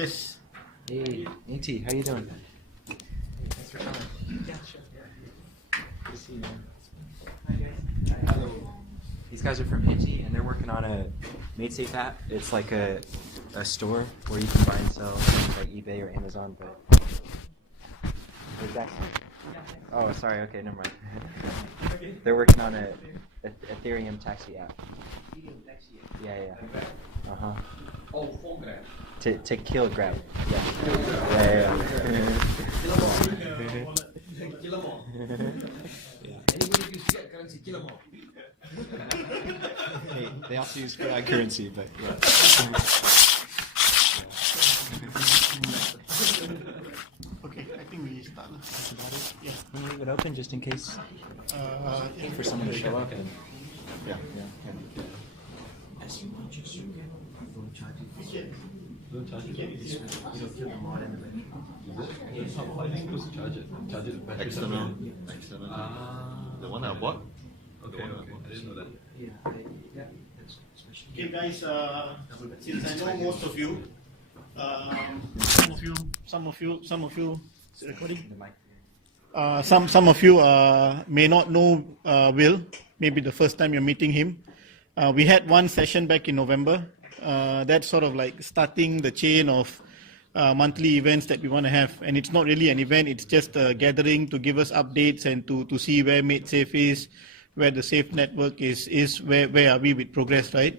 Yes. Hey, Auntie, how you doing? Hey, thanks for coming. Yeah, sure. Good to see you, man. Hi, guys. Hi. Hello. These guys are from Itchy, and they're working on a MaidSafe app. It's like a store where you can buy and sell things like eBay or Amazon, but... Exactly. Oh, sorry. Okay, never mind. They're working on a Ethereum taxi app. Yeah. Uh-huh. Oh, for Grab. To kill Grab. Yeah. Kill them all. Anybody use fiat currency, kill them all. Hey, they also use fiat currency, but yeah. Okay, I think we start. That's about it. Yeah. Can we leave it open just in case? For someone to show up and... Yeah. As you want your sugar, don't charge it. Don't charge it. You don't kill them all anyway. How are you supposed to charge it? Charge it battery External. The one I bought. Okay. I didn't know that. Okay, guys. Since I know most of you, some of you, is it recording? The mic. Some of you may not know Will. Maybe the first time you're meeting him. We had one session back in November. That's sort of like starting the chain of monthly events that we want to have. And it's not really an event, it's just a gathering to give us updates and to see where MaidSafe is, where the Safe network is, where are we with progress, right?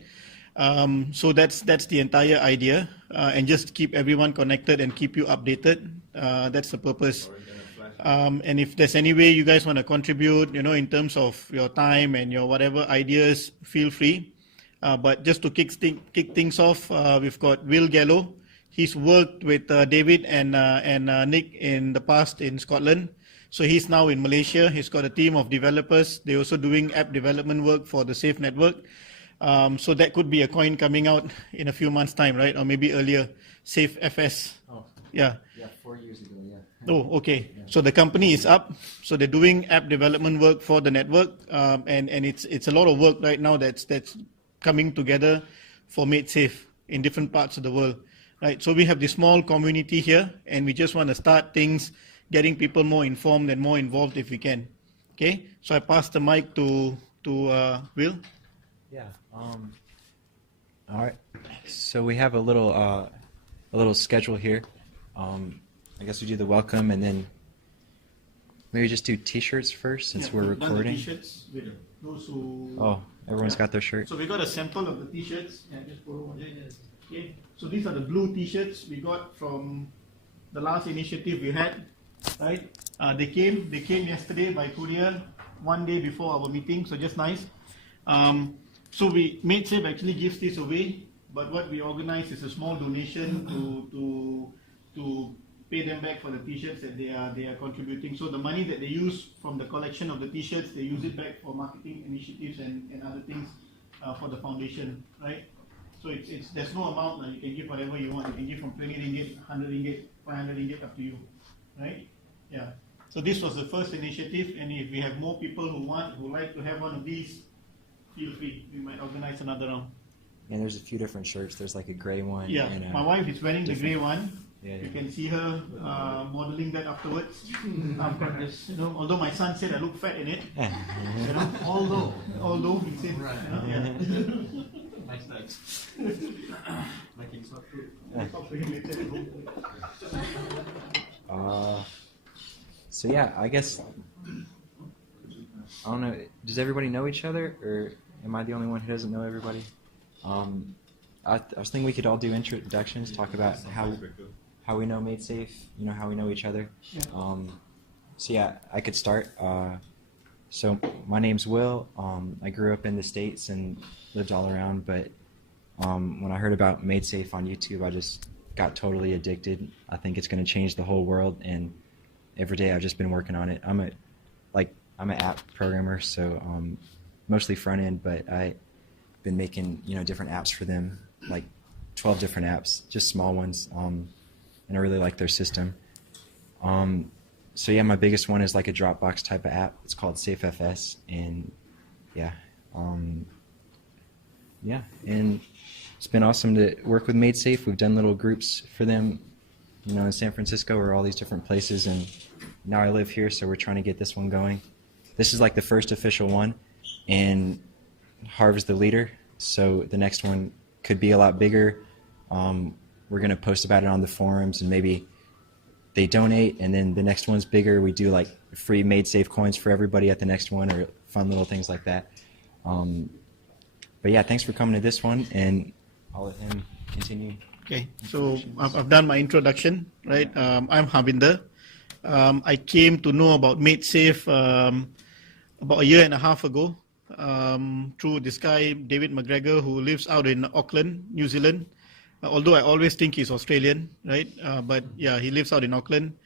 So that's the entire idea. And just keep everyone connected and keep you updated. That's the purpose. And if there's any way you guys want to contribute, in terms of your time and your whatever ideas, feel free. But just to kick things off, we've got Will Gallo. He's worked with David and Nick in the past in Scotland. So he's now in Malaysia. He's got a team of developers. They're also doing app development work for the Safe network. So that could be a coin coming out in a few months' time, right? Or maybe earlier. Safe FS. Oh. Yeah. Yeah, 4 years ago, yeah. Oh, okay. So the company is up. So they're doing app development work for the network, and it's a lot of work right now that's coming together for MaidSafe in different parts of the world, right? So we have this small community here, and we just want to start things, getting people more informed and more involved if we can. Okay. So I pass the mic to Will. Yeah. All right. So we have a little schedule here. I guess we do the welcome and then maybe just do T-shirts first since we're recording. T-shirts with those who. Oh, everyone's got their shirt. So we got a sample of the T-shirts. Yeah, just borrow one. Okay. So these are the blue T-shirts we got from the last initiative we had. Right. They came yesterday by courier, one day before our meeting. So just nice. So MaidSafe actually gives this away, but what we organize is a small donation to pay them back for the T-shirts that they are contributing. So the money that they use from the collection of the T-shirts, they use it back for marketing initiatives and other things for the foundation, right? So there's no amount. You can give whatever you want. You can give from 20 ringgit, 100 ringgit, 500 ringgit, up to you, right? Yeah. So this was the first initiative, and if we have more people who like to have one of these, feel free. We might organize another round. And there's a few different shirts. There's like a gray one. Yeah, and my wife is wearing the gray one. Yeah. You can see her modeling that afterwards. I've got this, although my son said I look fat in it. Although he said, yeah. Nice. Making so true. So yeah, I guess I don't know. Does everybody know each other, or am I the only one who doesn't know everybody? I was thinking we could all do introductions, talk about how we know MaidSafe, how we know each other. Yeah. So yeah, I could start. So my name's Will. I grew up in the States and lived all around, but when I heard about MaidSafe on YouTube, I just got totally addicted. I think it's going to change the whole world, and every day I've just been working on it. I'm an app programmer, so mostly front end, but I've been making different apps for them, like 12 different apps, just small ones, and I really like their system. So yeah, my biggest one is like a Dropbox type of app. It's called SafeFS, and yeah, and it's been awesome to work with MaidSafe. We've done little groups for them, in San Francisco or all these different places, and now I live here, so we're trying to get this one going. This is like the first official one, and Harv's the leader, so the next one could be a lot bigger. We're going to post about it on the forums, and maybe they donate, and then the next one's bigger. We do like free MaidSafe coins for everybody at the next one, or fun little things like that. But yeah, thanks for coming to this one, and I'll let him continue. Okay, so I've done my introduction, right? I'm Harvinder. I came to know about MaidSafe about a year and a half ago through this guy, David McGregor, who lives out in Auckland, New Zealand. Although I always think he's Australian, right? But yeah, he lives out in Auckland.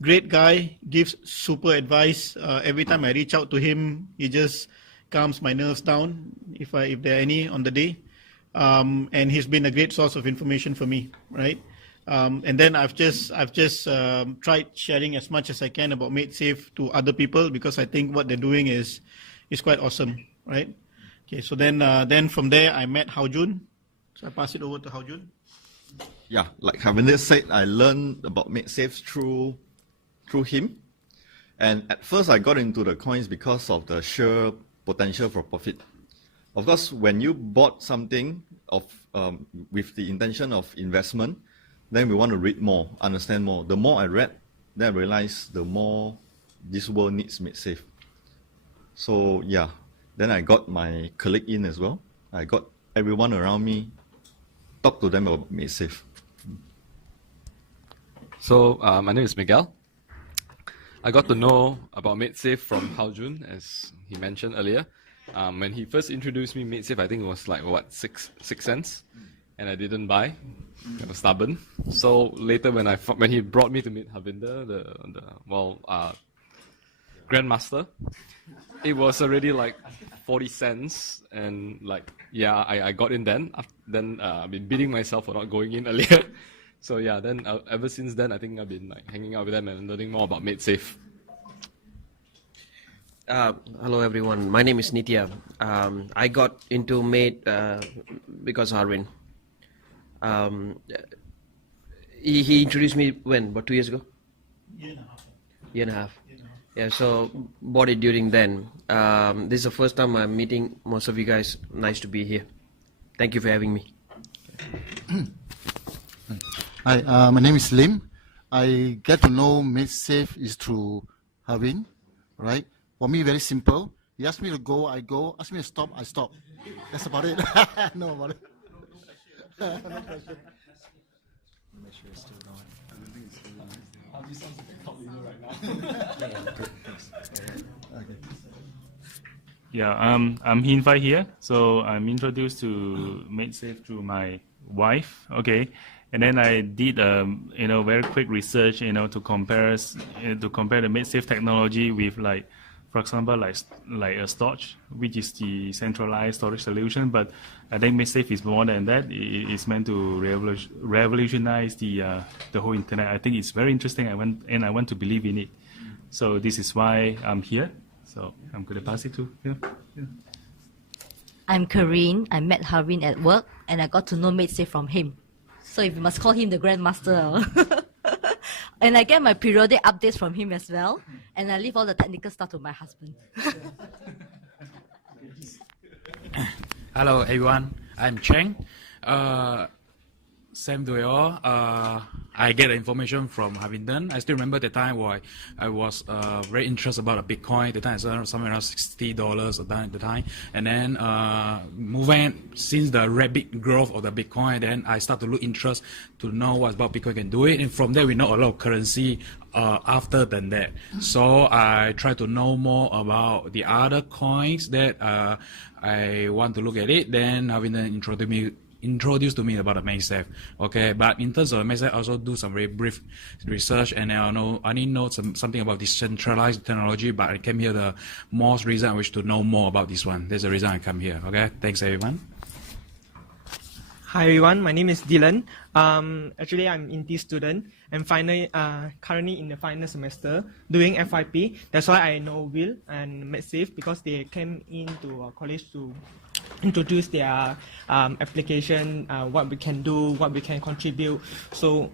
Great guy, gives super advice. Every time I reach out to him, he just calms my nerves down if there are any on the day. And he's been a great source of information for me, right? And then I've just tried sharing as much as I can about MaidSafe to other people, because I think what they're doing is quite awesome, right? Okay, so then from there I met Hao Jun. So I pass it over to Hao Jun. Yeah, like Harvinder said, I learned about MaidSafe through him. And at first I got into the coins because of the sheer potential for profit. Of course, when you bought something with the intention of investment, then we want to read more, understand more. The more I read, then I realized the more this world needs MaidSafe. So yeah, then I got my colleague in as well. I got everyone around me, talk to them about MaidSafe. So my name is Miguel. I got to know about MaidSafe from Hao Jun, as he mentioned earlier. When he first introduced me MaidSafe, I think it was like what, 6 cents, and I didn't buy. I was stubborn. So later, when he brought me to meet Harvinder, the Grandmaster, it was already like 40 cents, and like yeah, I got in then. Then I've been beating myself for not going in earlier. So yeah, then ever since then, I think I've been like hanging out with them and learning more about MaidSafe. Hello everyone, my name is Nitya. I got into Maid because of Arvind. He introduced me when? About 2 years ago? Year and a half. Yeah, so bought it during then. This is the first time I'm meeting most of you guys. Nice to be here. Thank you for having me. Hi, my name is Lim. I get to know MaidSafe is through Harvin, right? For me, very simple. He asked me to go, I go. Asked me to stop, I stop. That's about it. No about it. No question. Make sure it's still going. I don't think it's still going. Harvey sounds like a top leader right now. Okay. Yeah, I'm Hinfai here. So I'm introduced to MaidSafe through my wife. Okay, and then I did very quick research to compare the MaidSafe technology with, like, for example, like a storage, which is the centralized storage solution. But I think MaidSafe is more than that. It's meant to revolutionize the whole internet. I think it's very interesting. I want to believe in it. So this is why I'm here. So I'm going to pass it to you. Yeah. I'm Karine. I met Harvin at work, and I got to know MaidSafe from him. So if you must call him the Grandmaster. And I get my periodic updates from him as well. And I leave all the technical stuff to my husband. Hello everyone, I'm Cheng. Same to you all. I get the information from Harvinder. I still remember the time where I was very interested about a Bitcoin. The time it's somewhere around $60 at the time. And then moving since the rapid growth of the Bitcoin, then I start to look interest to know what about Bitcoin can do it. And from there we know a lot of currency after than that. So I try to know more about the other coins that I want to look at it. Then Harvinder introduced to me about the MaidSafe. Okay, but in terms of MaidSafe, I also do some very brief research, and I need to know something about decentralized technology. But I came here the most reason I wish to know more about this one. That's the reason I come here. Okay, thanks everyone. Hi everyone, my name is Dylan. Actually, I'm an INTI student and currently in the final semester doing FYP. That's why I know Will and MaidSafe, because they came into our college to introduce their application, what we can do, what we can contribute. So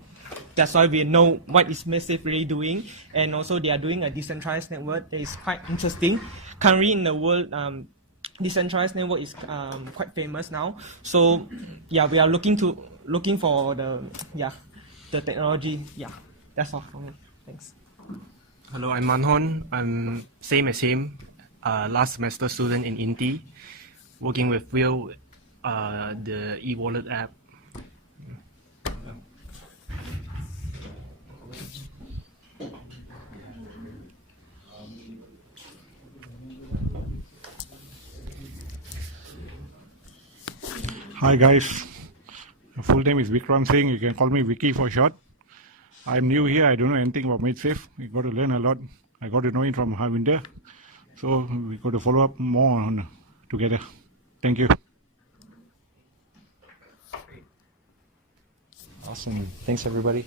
that's why we know what is MaidSafe really doing, and also they are doing a decentralized network that is quite interesting. Currently in the world, decentralized network is quite famous now. So yeah, we are looking for the technology. Yeah, that's all from me. Thanks. Hello, I'm Manhon. I'm same as him, last semester student in INTI, working with Will, the e-wallet app. Hi guys, my full name is Vikram Singh. You can call me Vicky for short. I'm new here. I don't know anything about MaidSafe. We got to learn a lot. I got to know it from Harvinder. So we got to follow up more on together. Thank you. Awesome. Thanks, everybody.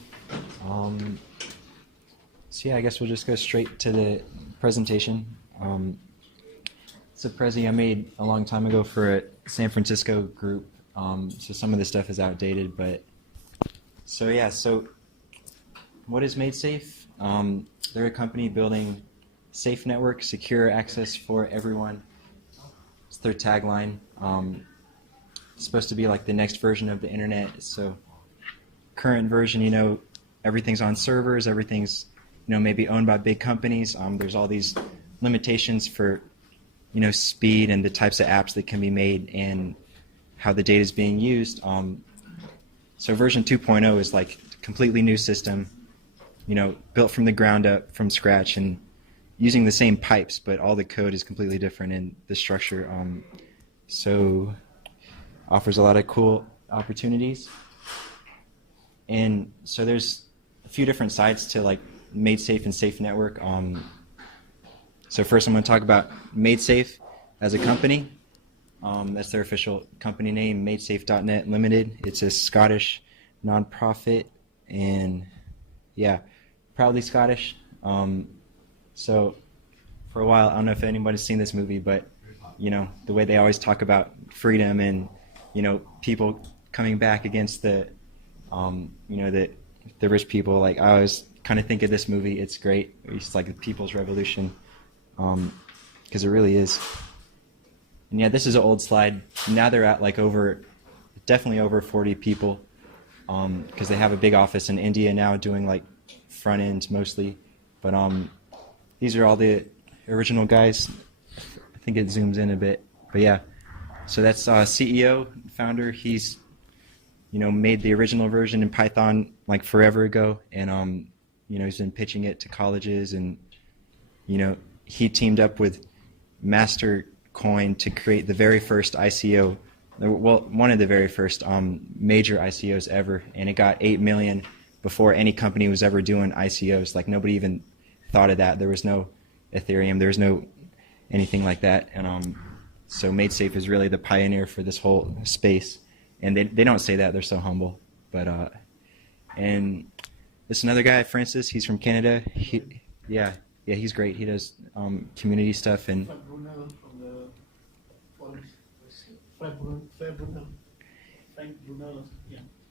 So yeah, I guess we'll just go straight to the presentation. It's a prezi I made a long time ago for a San Francisco group. So some of the stuff is outdated, but so what is MaidSafe? They're a company building safe network, secure access for everyone. It's their tagline. It's supposed to be like the next version of the internet. So current version, everything's on servers, everything's, maybe owned by big companies. There's all these limitations for, speed and the types of apps that can be made and how the data is being used. So version 2.0 is like a completely new system, built from the ground up, from scratch, and using the same pipes, but all the code is completely different in the structure. So offers a lot of cool opportunities. And so there's a few different sides to like MaidSafe and Safe Network. So first I'm going to talk about MaidSafe as a company. That's their official company name, MaidSafe.net Limited. It's a Scottish nonprofit, and yeah, proudly Scottish. So for a while, I don't know if anybody's seen this movie, but the way they always talk about freedom and people coming back against the rich people. Like I always kind of think of this movie. It's great. It's like the People's Revolution, because it really is. And yeah, this is an old slide. Now they're at like definitely over 40 people, because they have a big office in India now doing like front end mostly. But these are all the original guys. I think it zooms in a bit, but yeah. So that's CEO, founder. He's made the original version in Python like forever ago, and he's been pitching it to colleges, and he teamed up with Mastercoin to create the very first ICO, well, one of the very first major ICOs ever, and it got 8 million before any company was ever doing ICOs. Like nobody even thought of that. There was no Ethereum, there was no anything like that, and so MaidSafe is really the pioneer for this whole space. And they don't say that, they're so humble. But and this another guy, Francis, he's from Canada. Yeah, he's great. He does community stuff, and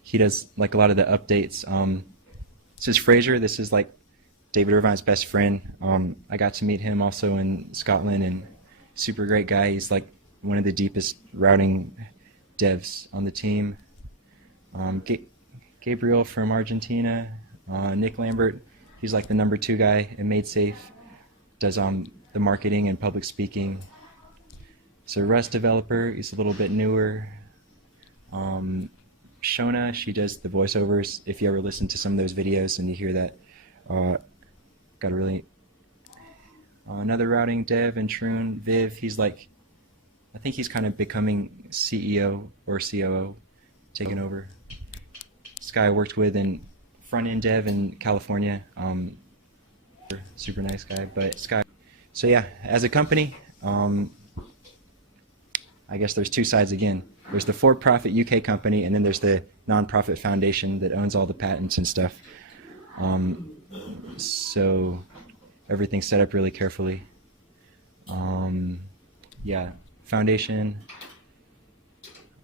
he does like a lot of the updates. This is Fraser. This is like David Irvine's best friend. I got to meet him also in Scotland, and super great guy. He's like one of the deepest routing devs on the team. Gabriel from Argentina. Nick Lambert, he's like the number 2 guy at MaidSafe. Does the marketing and public speaking. So Rust developer, he's a little bit newer. Shona, she does the voiceovers. If you ever listen to some of those videos and you hear that, got a really another routing dev. And Troon Viv, he's like, I think he's kind of becoming CEO or COO, taking over. This guy I worked with in front end dev in California. Super nice guy, but Sky. So yeah, as a company, I guess there's 2 sides again. There's the for-profit UK company, and then there's the non-profit foundation that owns all the patents and stuff. So everything's set up really carefully. Yeah, foundation.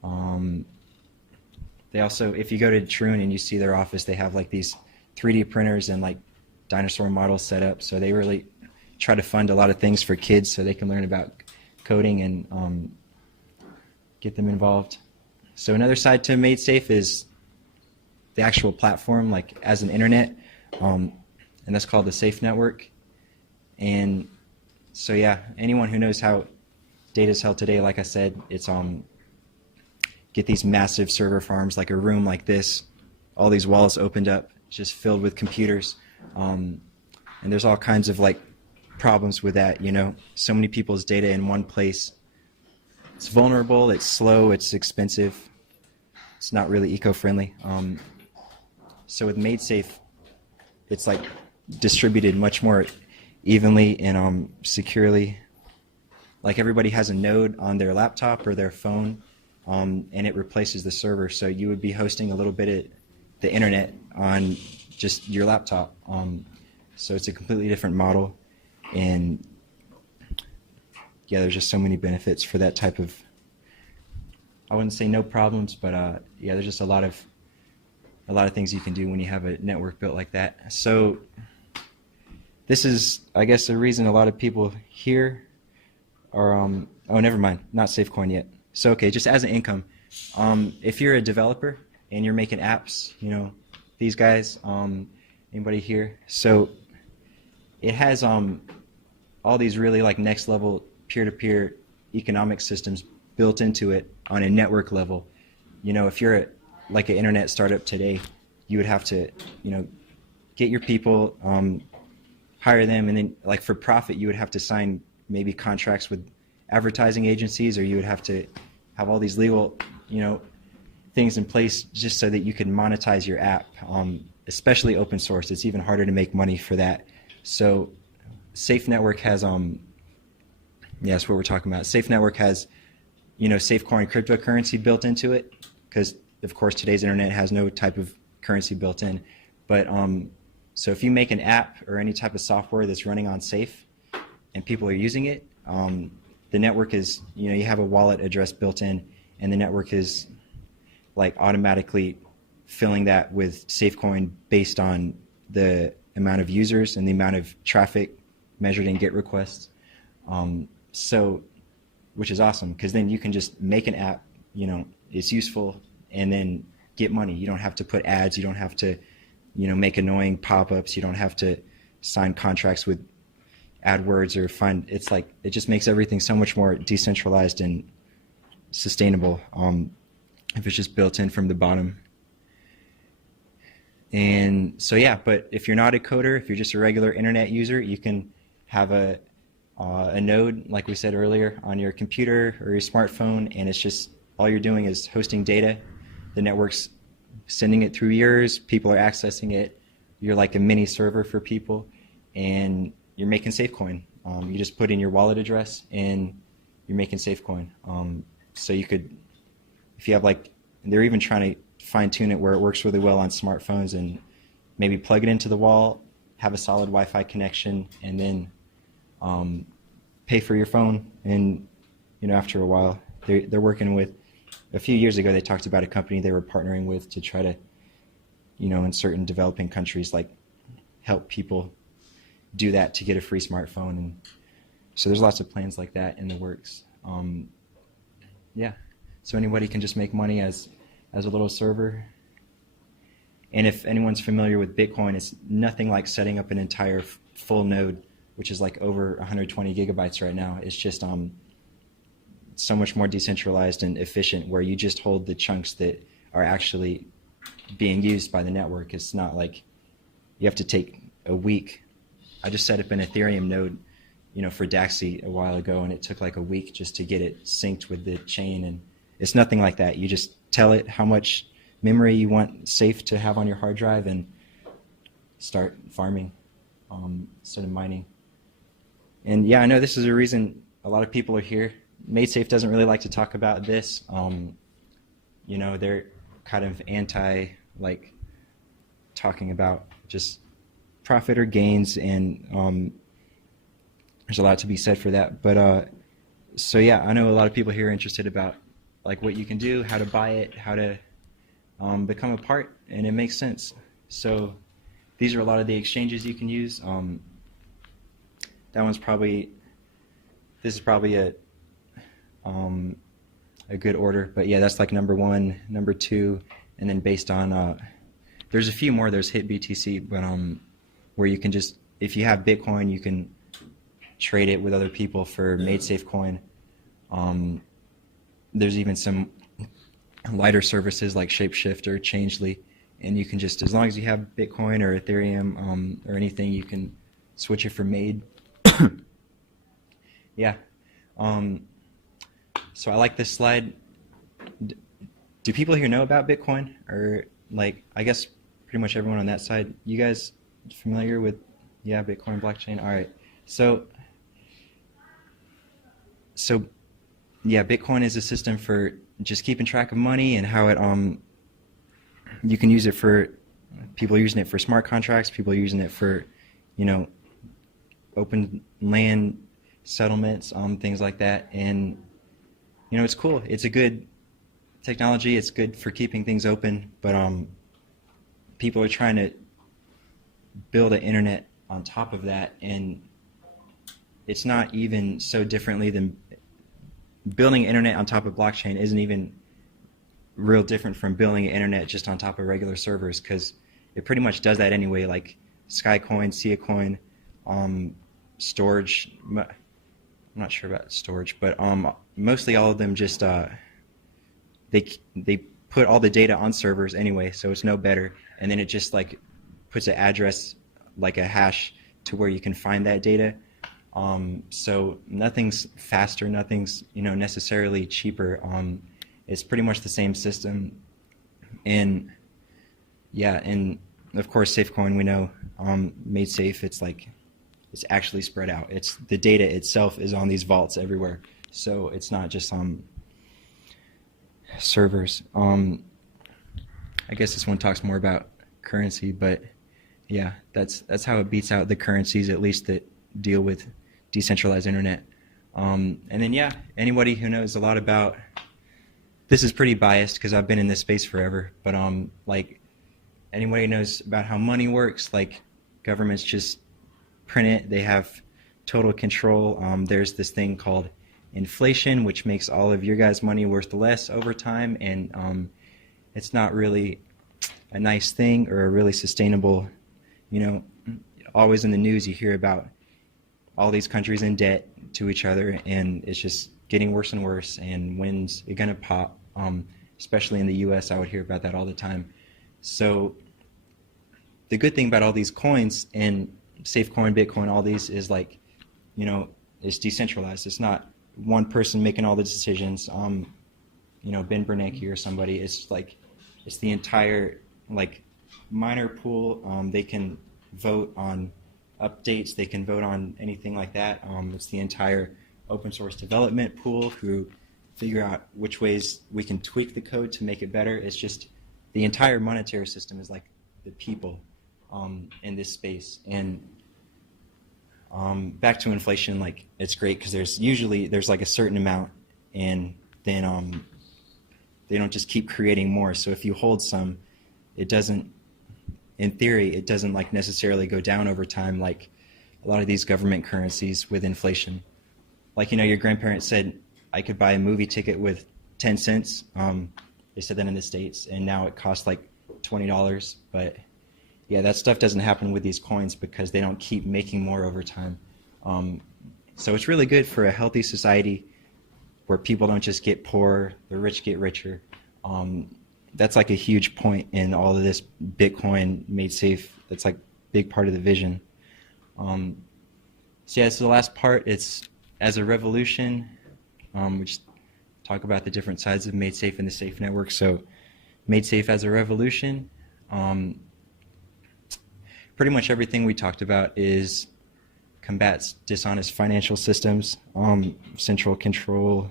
They also, if you go to Troon and you see their office, they have like these 3D printers and like dinosaur models set up. So they really try to fund a lot of things for kids so they can learn about coding and get them involved. So another side to MaidSafe is the actual platform, like as an internet, and that's called the Safe Network. And so yeah, anyone who knows how data is held today, like I said, it's get these massive server farms, like a room like this, all these walls opened up, just filled with computers, and there's all kinds of like problems with that, you know, so many people's data in one place. It's vulnerable, it's slow, it's expensive, it's not really eco-friendly. So with MaidSafe, it's like distributed much more evenly and securely. Like everybody has a node on their laptop or their phone, and it replaces the server. So you would be hosting a little bit of the internet on just your laptop. So it's a completely different model, and yeah, there's just so many benefits for that type of, I wouldn't say no problems, but yeah, there's just a lot of things you can do when you have a network built like that. So this is, I guess, the reason a lot of people here are, oh, never mind, not SafeCoin yet. So, okay, just as an income, if you're a developer and you're making apps, you know, these guys, anybody here, so it has all these really like next level peer-to-peer economic systems built into it on a network level. You know, if you're like an internet startup today, you would have to, you know, get your people, hire them, and then like for profit, you would have to sign maybe contracts with advertising agencies, or you would have to have all these legal, you know, things in place just so that you can monetize your app, especially open source. It's even harder to make money for that. So Safe Network has, yeah, that's what we're talking about. Safe Network has, you know, SafeCoin cryptocurrency built into it, because of course today's internet has no type of currency built in. But so if you make an app or any type of software that's running on Safe and people are using it, the network is, you know, you have a wallet address built in, and the network is like automatically filling that with SafeCoin based on the amount of users and the amount of traffic measured in GET requests. So, which is awesome, because then you can just make an app, you know, it's useful, and then get money. You don't have to put ads, you don't have to, you know, make annoying pop-ups, you don't have to sign contracts with AdWords or find, it's like, it just makes everything so much more decentralized and sustainable if it's just built in from the bottom. And so yeah, but if you're not a coder, if you're just a regular internet user, you can have a node, like we said earlier, on your computer or your smartphone, and it's just, all you're doing is hosting data. The network's sending it through yours, people are accessing it, you're like a mini server for people, and you're making SafeCoin. You just put in your wallet address and you're making SafeCoin. So you could, if you have like, they're even trying to fine tune it where it works really well on smartphones, and maybe plug it into the wall, have a solid Wi-Fi connection, and then pay for your phone. And you know, after a while, they're working with, a few years ago they talked about a company they were partnering with to try to, you know, in certain developing countries, like help people do that to get a free smartphone. And so there's lots of plans like that in the works. Yeah, so anybody can just make money as a little server. And if anyone's familiar with Bitcoin, it's nothing like setting up an entire full node, which is like over 120 gigabytes right now. It's just so much more decentralized and efficient, where you just hold the chunks that are actually being used by the network. It's not like you have to take a week. I just set up an Ethereum node, you know, for Daxi a while ago, and it took like a week just to get it synced with the chain. And it's nothing like that. You just tell it how much memory you want Safe to have on your hard drive and start farming instead of mining. And yeah, I know this is a reason a lot of people are here. MaidSafe doesn't really like to talk about this. You know, they're kind of anti, like, talking about just profit or gains, and there's a lot to be said for that. But so yeah, I know a lot of people here are interested about like what you can do, how to buy it, how to become a part, and it makes sense. So these are a lot of the exchanges you can use. This is probably a good order, but yeah, that's like number 1, number 2, and then based on, there's a few more. There's Hit BTC, but where you can just, if you have Bitcoin, you can trade it with other people for MaidSafe coin. There's even some lighter services like Shapeshift or Changely, and you can just, as long as you have Bitcoin or Ethereum or anything, you can switch it for Maid. Yeah. So I like this slide. Do people here know about Bitcoin? Or like, I guess pretty much everyone on that side. You guys familiar with, yeah, Bitcoin blockchain? All right. So yeah, Bitcoin is a system for just keeping track of money and how it, you can use it for, people are using it for smart contracts, people are using it for, open land settlements, things like that. And, it's cool. It's a good technology. It's good for keeping things open, but people are trying to build an internet on top of that, and it's not even so differently than building an internet on top of blockchain isn't even real different from building an internet just on top of regular servers, because it pretty much does that anyway, like Skycoin, Siacoin, storage. I'm not sure about storage, but mostly all of them just they put all the data on servers anyway, so it's no better, and then it just like puts an address, like a hash, to where you can find that data. So nothing's faster, nothing's necessarily cheaper. It's pretty much the same system, and yeah, and of course SafeCoin, we know, MaidSafe, it's actually spread out. It's the data itself is on these vaults everywhere, so it's not just servers. I guess this one talks more about currency, but yeah, that's how it beats out the currencies, at least that deal with decentralized internet. And then yeah, anybody who knows a lot about, this is pretty biased because I've been in this space forever, but like anybody who knows about how money works, like governments just print it, they have total control. There's this thing called inflation, which makes all of your guys' money worth less over time, and it's not really a nice thing or a really sustainable, always in the news you hear about all these countries in debt to each other, and it's just getting worse and worse, and when's it gonna pop? Especially in the US, I would hear about that all the time. So the good thing about all these coins, and SafeCoin, Bitcoin, all these, is like, it's decentralized. It's not one person making all the decisions, Ben Bernanke or somebody. It's like, it's the entire like miner pool. They can vote on updates, they can vote on anything like that. It's the entire open source development pool who figure out which ways we can tweak the code to make it better. It's just the entire monetary system is like the people in this space. And back to inflation, like it's great because there's like a certain amount, and then they don't just keep creating more. So if you hold some, it doesn't, in theory, it doesn't like necessarily go down over time like a lot of these government currencies with inflation. Like, your grandparents said, I could buy a movie ticket with 10 cents. They said that in the States, and now it costs like $20. But yeah, that stuff doesn't happen with these coins because they don't keep making more over time. So it's really good for a healthy society where people don't just get poor, the rich get richer. That's like a huge point in all of this Bitcoin, MaidSafe. That's like a big part of the vision. So yeah, so the last part, it's as a revolution. We just talk about the different sides of MaidSafe and the Safe Network. So MaidSafe as a revolution, pretty much everything we talked about is combats dishonest financial systems, central control.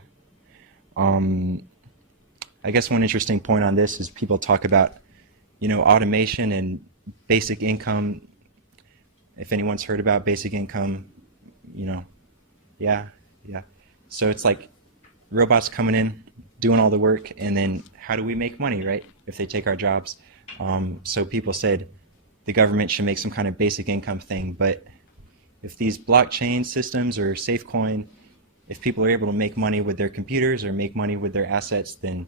I guess one interesting point on this is people talk about, automation and basic income. If anyone's heard about basic income, yeah. So it's like robots coming in, doing all the work, and then how do we make money, right, if they take our jobs? So people said the government should make some kind of basic income thing, but if these blockchain systems or SafeCoin, if people are able to make money with their computers or make money with their assets, then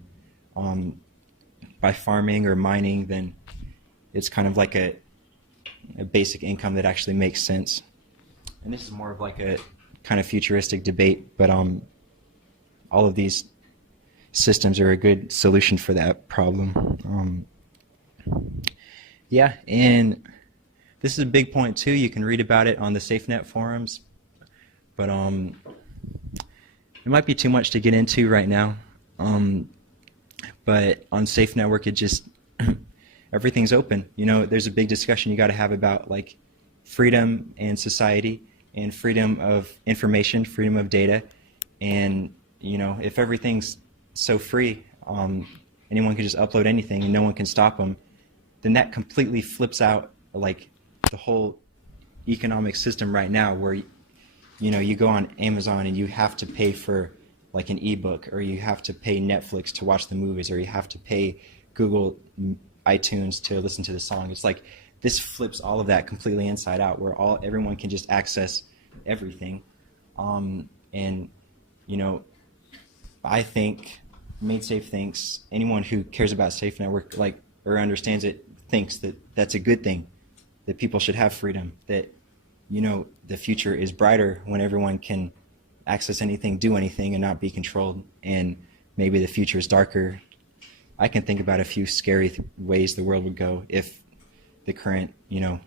by farming or mining, then it's kind of like a basic income that actually makes sense. And this is more of like a kind of futuristic debate, but all of these systems are a good solution for that problem. Yeah, and this is a big point too. You can read about it on the SafeNet forums, but it might be too much to get into right now. But on Safe Network, it just everything's open. You know, there's a big discussion you got to have about like freedom and society and freedom of information, freedom of data, and you know, if everything's so free, anyone can just upload anything and no one can stop them, then that completely flips out like the whole economic system right now, where you know, you go on Amazon and you have to pay for like an ebook, or you have to pay Netflix to watch the movies, or you have to pay Google iTunes to listen to the song. It's like this flips all of that completely inside out, where everyone can just access everything. And you know, I think MaidSafe thinks, anyone who cares about Safe Network like or understands it thinks that that's a good thing, that people should have freedom, that you know, the future is brighter when everyone can access anything, do anything, and not be controlled. And maybe the future is darker. I can think about a few scary ways the world would go if the current, you know,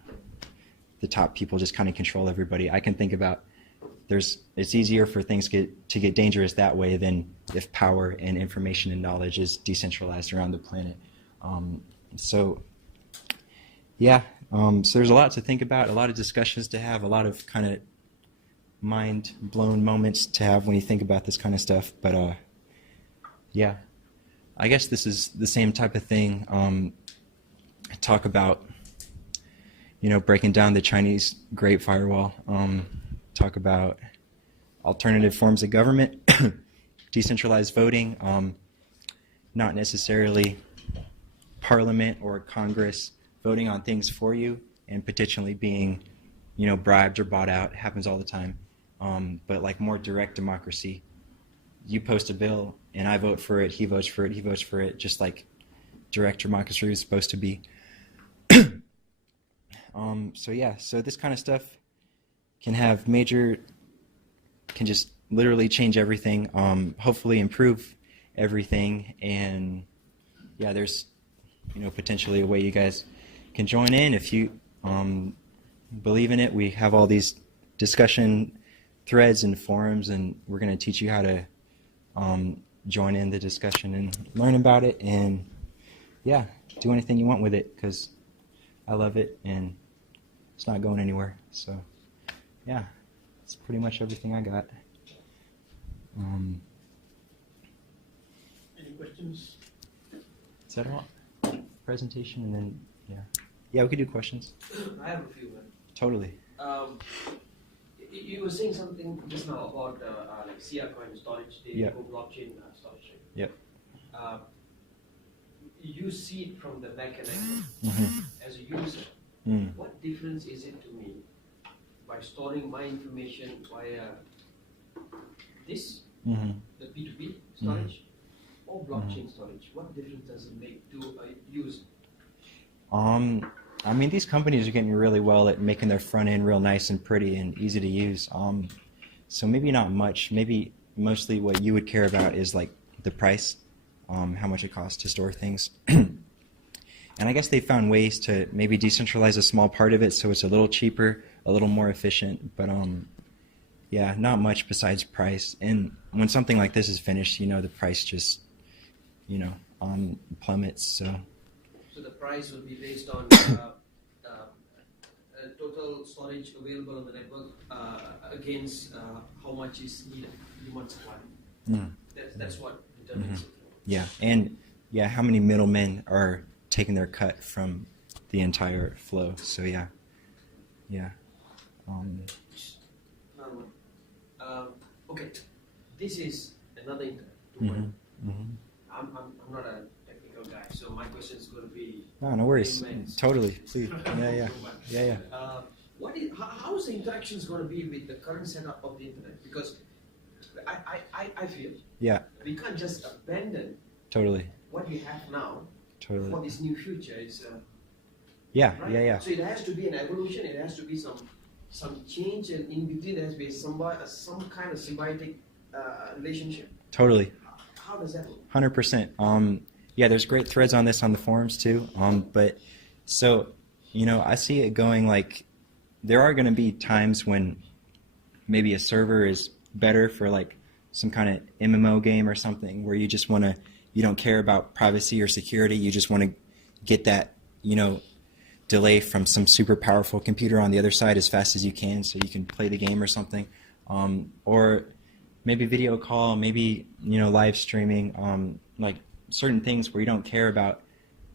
the top people just kind of control everybody. I can think about it's easier for things to get dangerous that way than if power and information and knowledge is decentralized around the planet. So yeah, so there's a lot to think about, a lot of discussions to have, a lot of kind of mind-blown moments to have when you think about this kind of stuff. But yeah, I guess this is the same type of thing. Talk about, you know, breaking down the Chinese Great Firewall. Talk about alternative forms of government, decentralized voting, not necessarily Parliament or Congress voting on things for you and potentially being, you know, bribed or bought out. It happens all the time. But like more direct democracy. You post a bill and I vote for it, he votes for it, he votes for it, just like direct democracy is supposed to be. So yeah, so this kind of stuff can just literally change everything, hopefully improve everything. And yeah, there's, you know, potentially a way you guys can join in if you believe in it. We have all these discussion threads and forums, and we're going to teach you how to join in the discussion and learn about it, and yeah, do anything you want with it, because I love it and it's not going anywhere. So yeah, that's pretty much everything I got. Any questions? Is that all? Presentation and then yeah, we could do questions. I have a few. Totally. You were saying something just now about like CR coin storage, the blockchain storage. Yep. You see it from the back end as a user. What difference is it to me by storing my information via this, the P2P storage, or blockchain storage? What difference does it make to a user? I mean, these companies are getting really well at making their front end real nice and pretty and easy to use. So maybe not much. Maybe mostly what you would care about is like the price, how much it costs to store things. And I guess they found ways to maybe decentralize a small part of it so it's a little cheaper, a little more efficient. But yeah, not much besides price. And when something like this is finished, you know, the price just, you know, plummets. So the price will be based on total storage available on the network against how much is needed, demand supply. That's what determines it. Yeah, and yeah, how many middlemen are taking their cut from the entire flow? So yeah. Okay, this is another internet 2.0. I'm not a technical guy, so my question is going to be. No worries. immense. Totally. Please. Yeah. How is the interactions going to be with the current setup of the internet? Because I feel Yeah. we can't just abandon Totally. what we have now Totally. for this new future. It's Yeah. right? Yeah. So it has to be an evolution. It has to be some change, and in between there has to be some kind of symbiotic relationship. Totally. How does that work? 100%. Yeah, there's great threads on this on the forums too. But so, I see it going like there are going to be times when maybe a server is better for like some kind of MMO game or something where you just you don't care about privacy or security. You just want to get that, delay from some super powerful computer on the other side as fast as you can so you can play the game or something. Or maybe video call, maybe, live streaming, like certain things where you don't care about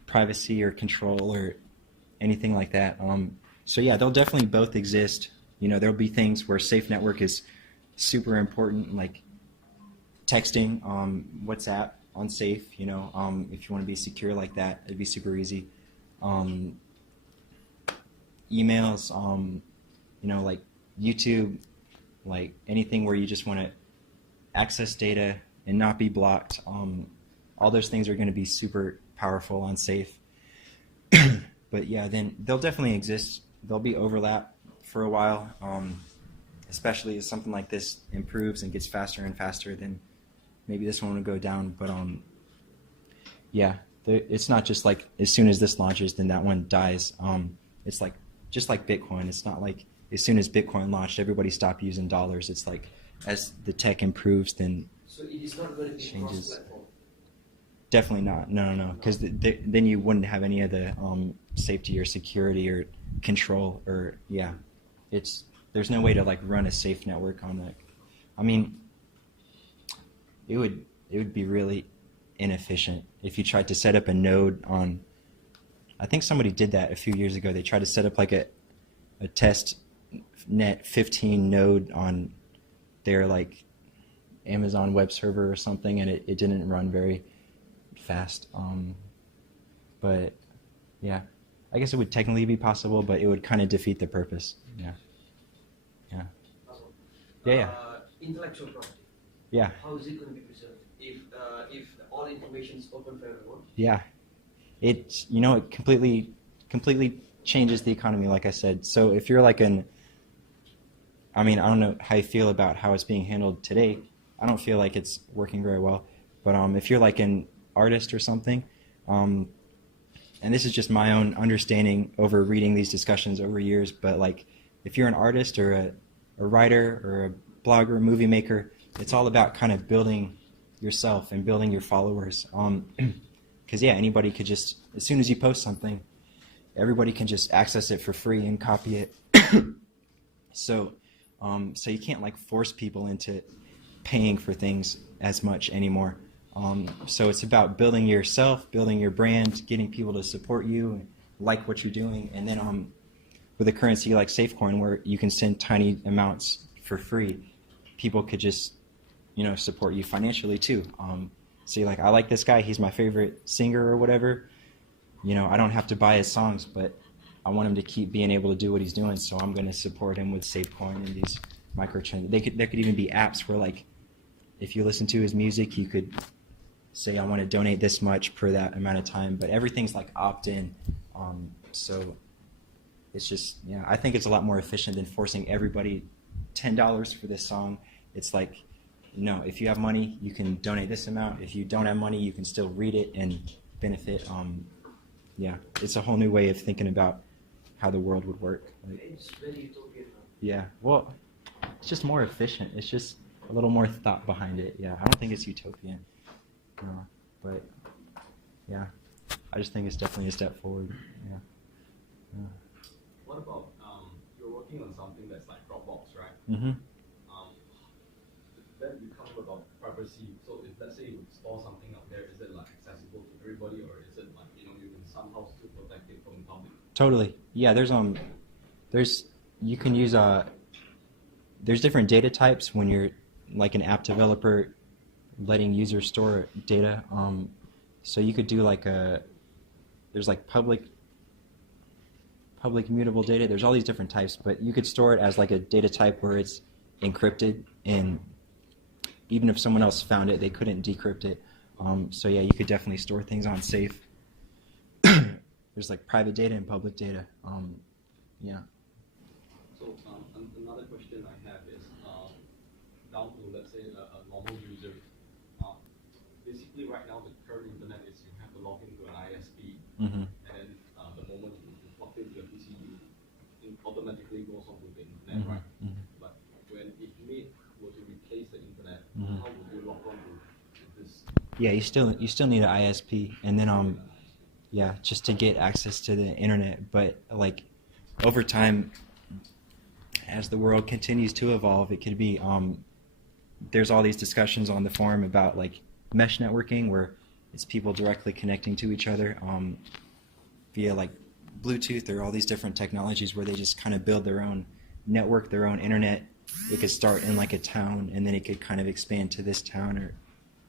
privacy or control or anything like that. So yeah, they'll definitely both exist. There'll be things where safe network is super important, like texting, WhatsApp on safe, if you want to be secure like that, it'd be super easy. Emails, like YouTube, like anything where you just want to access data and not be blocked. All those things are going to be super powerful on safe. But yeah, then they'll definitely exist. There'll be overlap for a while, especially as something like this improves and gets faster and faster, then maybe this one will go down. But yeah, it's not just like as soon as this launches, then that one dies. It's like just like Bitcoin. It's not like as soon as Bitcoin launched, everybody stopped using dollars. It's like as the tech improves, then So it is not going to be changes. cross-platform. Definitely not. No. Because then you wouldn't have any of the safety or security or control or there's no way to like run a safe network on that. I mean, it would be really inefficient if you tried to set up a node on. I think somebody did that a few years ago. They tried to set up like a test net 15 node on their like Amazon web server or something, and it didn't run very fast. But yeah, I guess it would technically be possible, but it would kind of defeat the purpose. Yeah. Intellectual property. Yeah. How is it going to be preserved if all information is open for everyone? Yeah. It completely changes the economy, like I said. So if you're like I don't know how you feel about how it's being handled today. I don't feel like it's working very well. But if you're like an artist or something, and this is just my own understanding over reading these discussions over years, but like if you're an artist or a writer or a blogger, movie maker, it's all about kind of building yourself and building your followers. Because anybody could just, as soon as you post something, everybody can just access it for free and copy it. So you can't like force people into paying for things as much anymore. So it's about building yourself, building your brand, getting people to support you, and like what you're doing, and then with a currency like Safecoin, where you can send tiny amounts for free, people could just support you financially too. So you're like, I like this guy, he's my favorite singer or whatever. I don't have to buy his songs, but I want him to keep being able to do what he's doing, so I'm going to support him with Safecoin and these microtransactions. There could even be apps where like, if you listen to his music, you could say, I want to donate this much per that amount of time, but everything's like opt-in. So it's just, I think it's a lot more efficient than forcing everybody $10 for this song. It's like, if you have money, you can donate this amount. If you don't have money, you can still read it and benefit. It's a whole new way of thinking about how the world would work. It's very utopian. Yeah, well, it's just more efficient. It's just a little more thought behind it. I don't think it's utopian. But I just think it's definitely a step forward. What about you're working on something that's like Dropbox, right? Mm-hmm. Then you come about privacy. So if let's say you store something out there, is it like accessible to everybody, or is it like you can somehow still protect it from the public? Totally. Yeah. You can use there's different data types when you're like an app developer letting users store data. So you could do like there's like public immutable data. There's all these different types, but you could store it as like a data type where it's encrypted, and even if someone else found it, they couldn't decrypt it. So yeah, you could definitely store things on safe. There's like private data and public data. Yeah. So another question I have is down to, let's say, a normal user. Basically, right now, the current internet is you have to log into an ISP, and then the moment you plug into your PC, it automatically goes onto the internet, right? But when if Maid were to replace the internet, how would you log on to this? Yeah, you still need an ISP, and then yeah, just to get access to the internet. But like over time, as the world continues to evolve, it could be there's all these discussions on the forum about like mesh networking, where it's people directly connecting to each other via like Bluetooth or all these different technologies, where they just kind of build their own network, their own internet. It could start in like a town, and then it could kind of expand to this town, or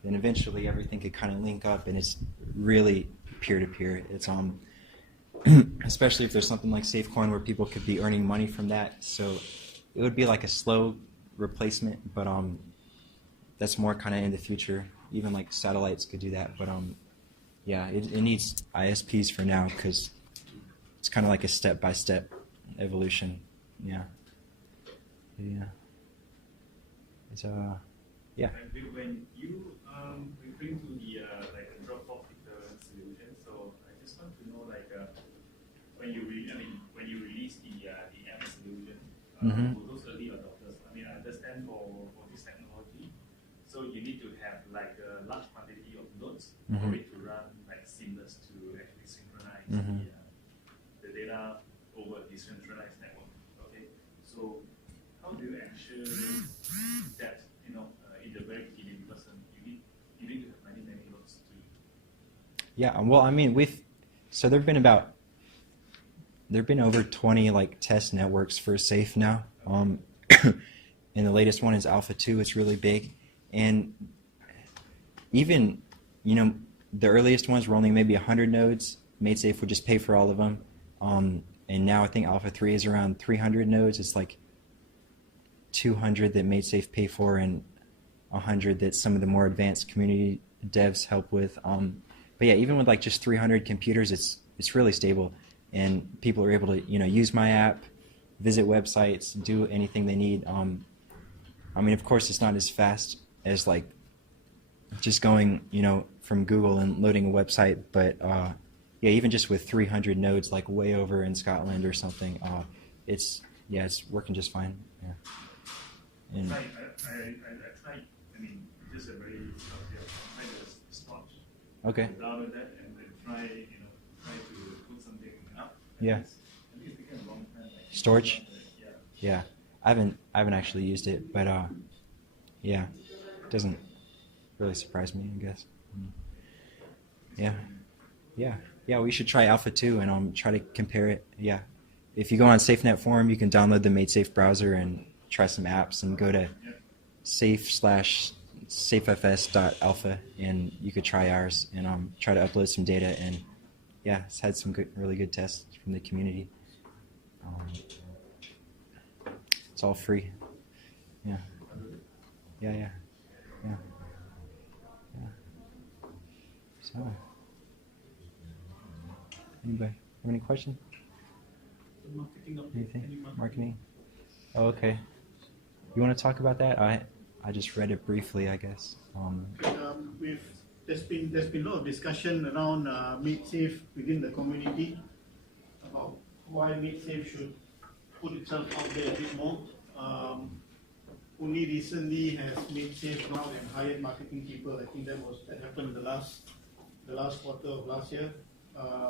then eventually everything could kind of link up, and it's really peer-to-peer. It's especially if there's something like SafeCoin where people could be earning money from that. So it would be like a slow replacement, but that's more kind of in the future. Even like satellites could do that, but yeah, it needs ISPs for now because it's kind of like a step-by-step evolution. Yeah. It's yeah. When you referring to the like a drop-off deterrent solution, so I just want to know like when you release the app solution for those early adopters. I mean, I understand for this technology, so you need to have like a large quantity of nodes for it to run like seamless to actually synchronize the data over a decentralized network. Okay, so how do you ensure that in the very beginning, because you need to have many nodes to. Yeah, well, I mean, so there've been over 20 like test networks for Safe now, and the latest one is Alpha 2. It's really big, and even the earliest ones were only maybe 100 nodes. MaidSafe would just pay for all of them, and now I think Alpha 3 is around 300 nodes. It's like 200 that MaidSafe pay for, and 100 that some of the more advanced community devs help with. But yeah, even with like just 300 computers, it's really stable, and people are able to use my app, visit websites, do anything they need. I mean, of course, it's not as fast as like just going from Google and loading a website, but yeah, even just with 300 nodes, like way over in Scotland or something, it's working just fine. Yeah. And I tried. I mean, just a very I tried the Storch. Okay. Download that and then try to put something up. Yeah. I think it's taken a long time. Storch. Yeah. Yeah. I haven't actually used it, but yeah, it doesn't really surprise me, I guess. Yeah. We should try Alpha 2 and try to compare it. Yeah. If you go on SafeNet forum, you can download the MaidSafe browser and try some apps, and go to safe/safefs.alpha, and you could try ours and try to upload some data. And yeah, it's had some really good tests from the community. It's all free. Yeah. So, anybody have any questions? Anything? Marketing? Oh, okay. You want to talk about that? I just read it briefly, I guess. There's been a lot of discussion around MaidSafe within the community about why MaidSafe should put itself out there a bit more. Only recently has MaidSafe gone out and hired marketing people. I think that happened the last quarter of last year.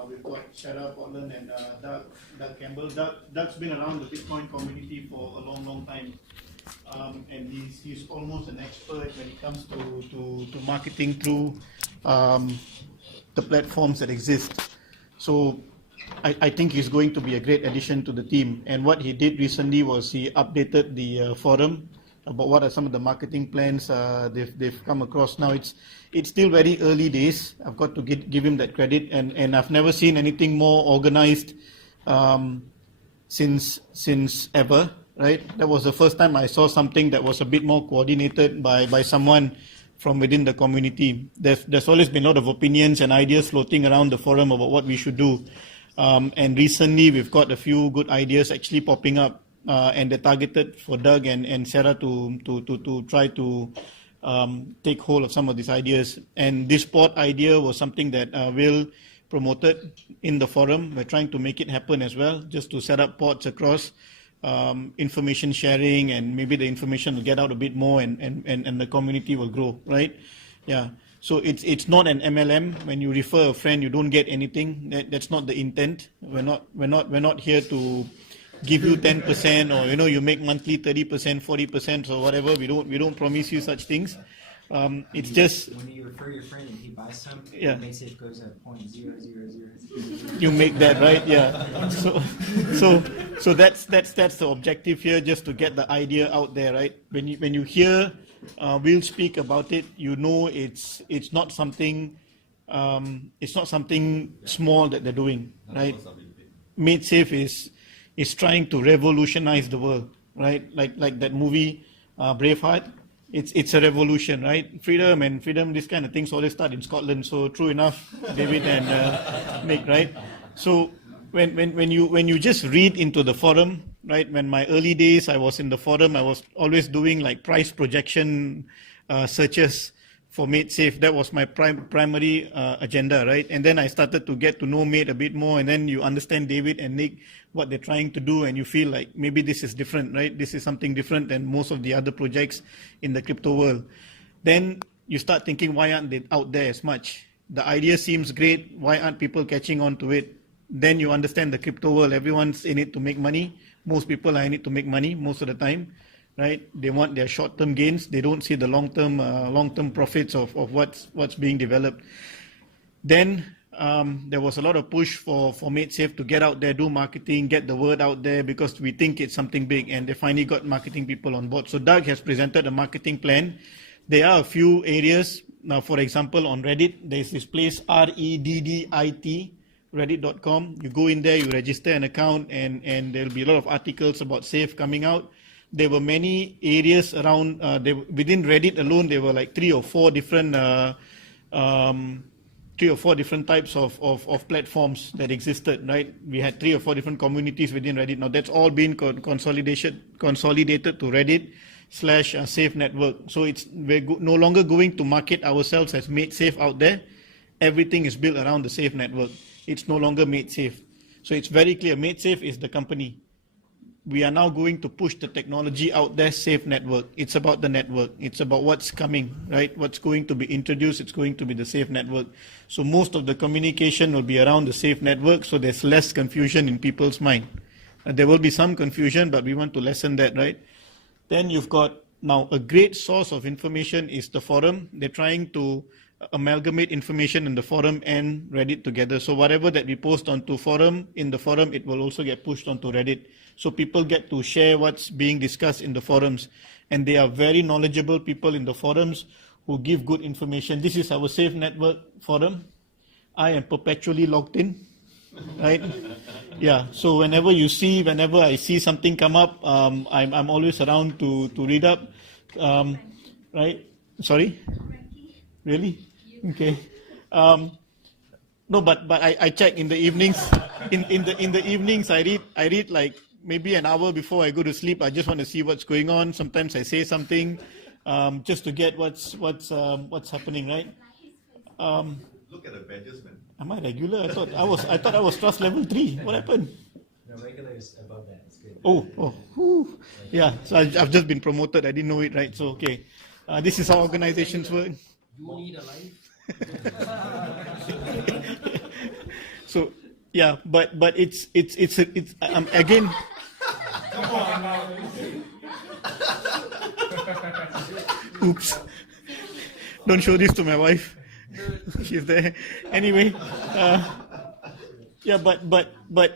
We've got Shara Portland and Doug Campbell. Doug's been around the Bitcoin community for a long time, and he's almost an expert when it comes to marketing through the platforms that exist. So I think he's going to be a great addition to the team. And what he did recently was he updated the forum about what are some of the marketing plans they've come across. Now it's still very early days. I've got to give him that credit, and I've never seen anything more organized since ever. Right, that was the first time I saw something that was a bit more coordinated by someone from within the community. There's always been a lot of opinions and ideas floating around the forum about what we should do. And recently we've got a few good ideas actually popping up, and they're targeted for Doug and Sarah to try to take hold of some of these ideas. And this port idea was something that Will promoted in the forum. We're trying to make it happen as well, just to set up ports across, information sharing, and maybe the information will get out a bit more, and the community will grow, right? Yeah. So it's not an MLM. When you refer a friend, you don't get anything. That's not the intent. We're not here to give you 10%, or you make monthly 30%, 40%, or whatever. We don't promise you such things. It's just when you refer your friend and he buys some, yeah, MaidSafe goes at 0.000. You make that, right? Yeah. So that's the objective here, just to get the idea out there, right? When you hear Will speak about it, it's not something small that they're doing, right? MaidSafe is trying to revolutionize the world, right? Like that movie Braveheart. It's a revolution, right? Freedom, this kind of things always start in Scotland. So true enough, David and Nick, right? So when you just read into the forum, right? When my early days I was in the forum, I was always doing like price projection searches for MaidSafe. That was my primary agenda, right? And then I started to get to know Maid a bit more, and then you understand David and Nick, what they're trying to do, and you feel like maybe this is different, right? This is something different than most of the other projects in the crypto world. Then you start thinking, why aren't they out there as much? The idea seems great. Why aren't people catching on to it? Then you understand the crypto world. Everyone's in it to make money. Most people are in it to make money most of the time, right? They want their short-term gains. They don't see the long-term profits of what's being developed. Then there was a lot of push for MaidSafe to get out there, do marketing, get the word out there, because we think it's something big, and they finally got marketing people on board. So Doug has presented a marketing plan. There are a few areas. Now, for example, on Reddit, there's this place, Reddit, reddit.com. You go in there, you register an account, and there'll be a lot of articles about Safe coming out. There were many areas around, within Reddit alone, there were like three or four different types of platforms that existed, right? We had 3 or 4 different communities within Reddit. Now that's all been consolidated to Reddit/Safe Network. So we're no longer going to market ourselves as MaidSafe out there. Everything is built around the Safe Network. It's no longer MaidSafe. So it's very clear, MaidSafe is the company. We are now going to push the technology out there, Safe Network. It's about the network. It's about what's coming, right? What's going to be introduced, it's going to be the Safe Network. So most of the communication will be around the Safe Network, so there's less confusion in people's mind. There will be some confusion, but we want to lessen that, right? Then you've got now a great source of information is the forum. They're trying to amalgamate information in the forum and Reddit together. So whatever that we post onto forum, in the forum, it will also get pushed onto Reddit. So people get to share what's being discussed in the forums. And they are very knowledgeable people in the forums who give good information. This is our Safe Network forum. I am perpetually logged in, right? Yeah, so whenever I see something come up, I'm always around to read up, right? Sorry? Really? Okay. No, but I check in the evenings. In the evenings, I read like maybe an hour before I go to sleep. I just want to see what's going on. Sometimes I say something, just to get what's happening, right? Look at the badges, man. Am I regular? I thought I was trust level 3. What happened? No, regular is above that. It's good. Whew. Yeah. So I've just been promoted. I didn't know it, right? So okay, this is how organizations work. You need a life. So yeah, but it's again. Come on now. Oops. Don't show this to my wife. She's there. Anyway, yeah, but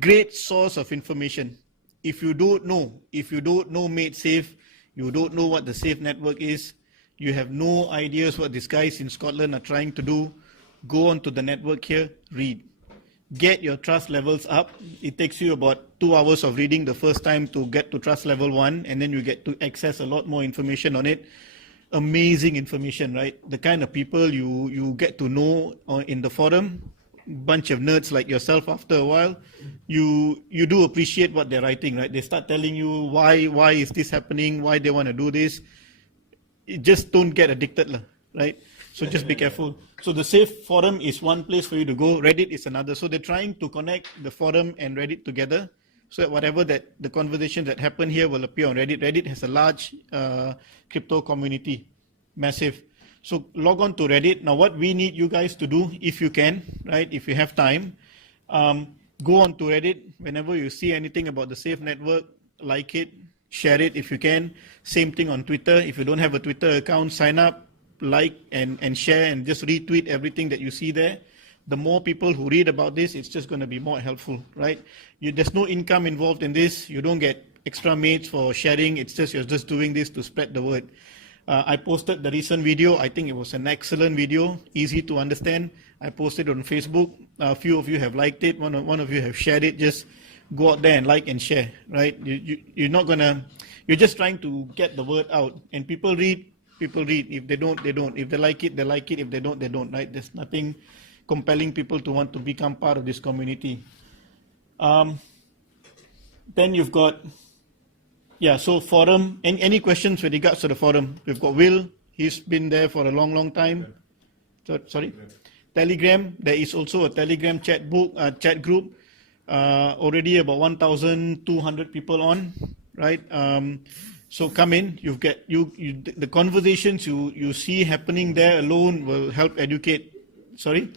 great source of information. If you don't know MaidSafe, you don't know what the safe network is, you have no ideas what these guys in Scotland are trying to do, go onto the network here, read. Get your trust levels up. It takes you about 2 hours of reading the first time to get to trust level 1, and then you get to access a lot more information on it. Amazing information, right? The kind of people you get to know in the forum, bunch of nerds like yourself after a while, you do appreciate what they're writing, right? They start telling you why is this happening, why they want to do this. You just don't get addicted, right? So just be careful. So the Safe forum is one place for you to go. Reddit is another. So they're trying to connect the forum and Reddit together, so that whatever that the conversations that happen here will appear on Reddit. Reddit has a large crypto community, massive. So log on to Reddit. Now what we need you guys to do, if you can, right, if you have time, go on to Reddit. Whenever you see anything about the Safe network, like it, share it if you can. Same thing on Twitter. If you don't have a Twitter account, sign up, like and share, and just retweet everything that you see there. The more people who read about this, it's just going to be more helpful, right? There's no income involved in this. You don't get extra mates for sharing. It's just you're just doing this to spread the word. I posted the recent video. I think it was an excellent video, easy to understand. I posted on Facebook. A few of you have liked it. One of you have shared it. Just go out there and like and share, right? You're not gonna. You're just trying to get the word out, and people read. People read. If they don't, they don't. If they like it, they like it. If they don't, they don't, right? There's nothing compelling people to want to become part of this community. Then you've got, so forum. Any questions with regards to the forum? We've got Will. He's been there for a long, long time. Sorry? Telegram. There is also a Telegram chat group. Already about 1,200 people on, right? So come in. You get the conversations you see happening there alone will help educate. Sorry.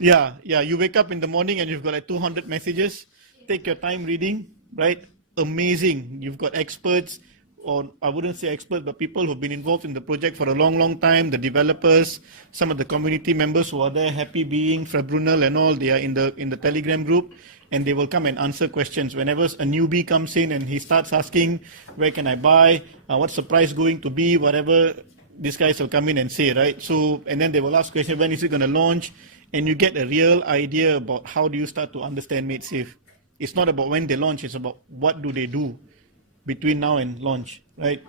Yeah. You wake up in the morning and you've got like 200 messages. Take your time reading, right? Amazing. You've got experts, or I wouldn't say experts, but people who've been involved in the project for a long, long time. The developers, some of the community members who are there, Happy Being, Fabrunal and all. They are in the Telegram group. And they will come and answer questions. Whenever a newbie comes in and he starts asking, where can I buy? What's the price going to be? Whatever, these guys will come in and say, right? So, and then they will ask questions, when is it going to launch? And you get a real idea about how do you start to understand MaidSafe. It's not about when they launch, it's about what do they do between now and launch, right?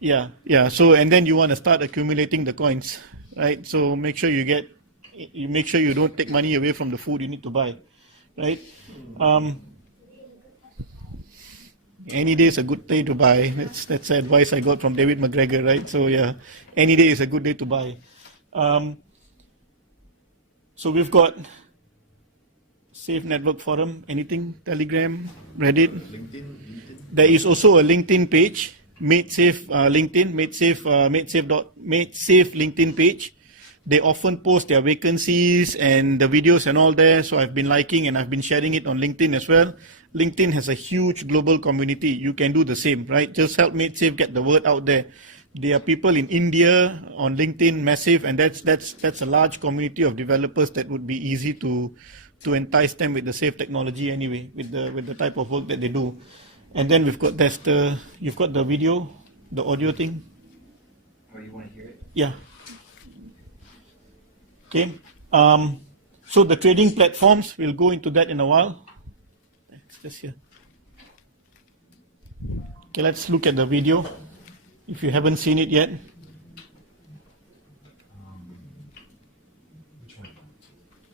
Yeah. So, and then you want to start accumulating the coins, right? So make sure make sure you don't take money away from the food you need to buy. Right? Any day is a good day to buy. That's the advice I got from David McGregor, right? So yeah, any day is a good day to buy. So we've got Safe Network Forum, anything, Telegram, Reddit. LinkedIn. There is also a LinkedIn page, MaidSafe LinkedIn, MaidSafe LinkedIn page. They often post their vacancies and the videos and all there. So I've been liking and I've been sharing it on LinkedIn as well. LinkedIn has a huge global community. You can do the same, right? Just help MaidSafe get the word out there. There are people in India on LinkedIn, massive, and that's a large community of developers that would be easy to entice them with the safe technology anyway, with the type of work that they do. And then you've got the video, the audio thing. Oh, you want to hear it? Yeah. Okay, so the trading platforms, we'll go into that in a while. It's just here. Okay, let's look at the video, if you haven't seen it yet.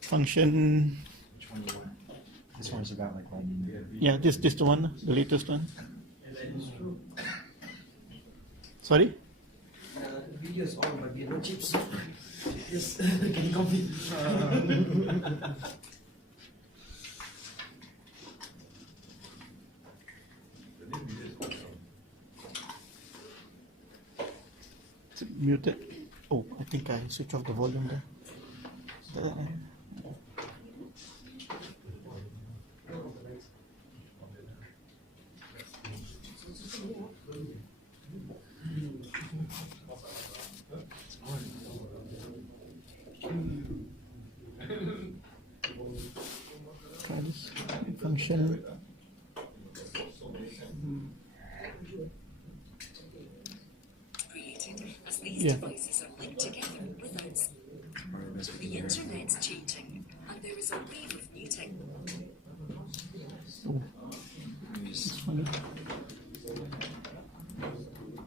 Function. Which one do you want? This one's about like lightning. Yeah, this the one, the latest one. Sorry? The video is all about the chips. Yes, getting coffee. Is it muted? Oh, I think I switched off the volume there. Try this function. Yeah. devices are linked together without. The internet's changing, and there is a wave of new technology.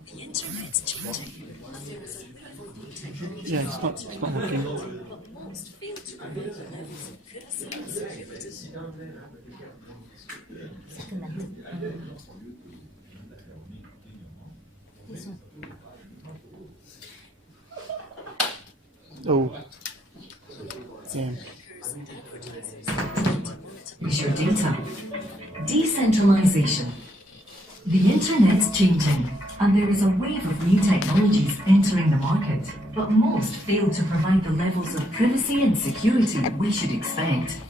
The internet's changing, and there is a wave of new technology. Yeah, it's not working. But most fail to provide the levels of privacy and security. Oh. Yeah. Is your data. Decentralization. The internet's changing, and there is a wave of new technologies entering the market, but most fail to provide the levels of privacy and security we should expect.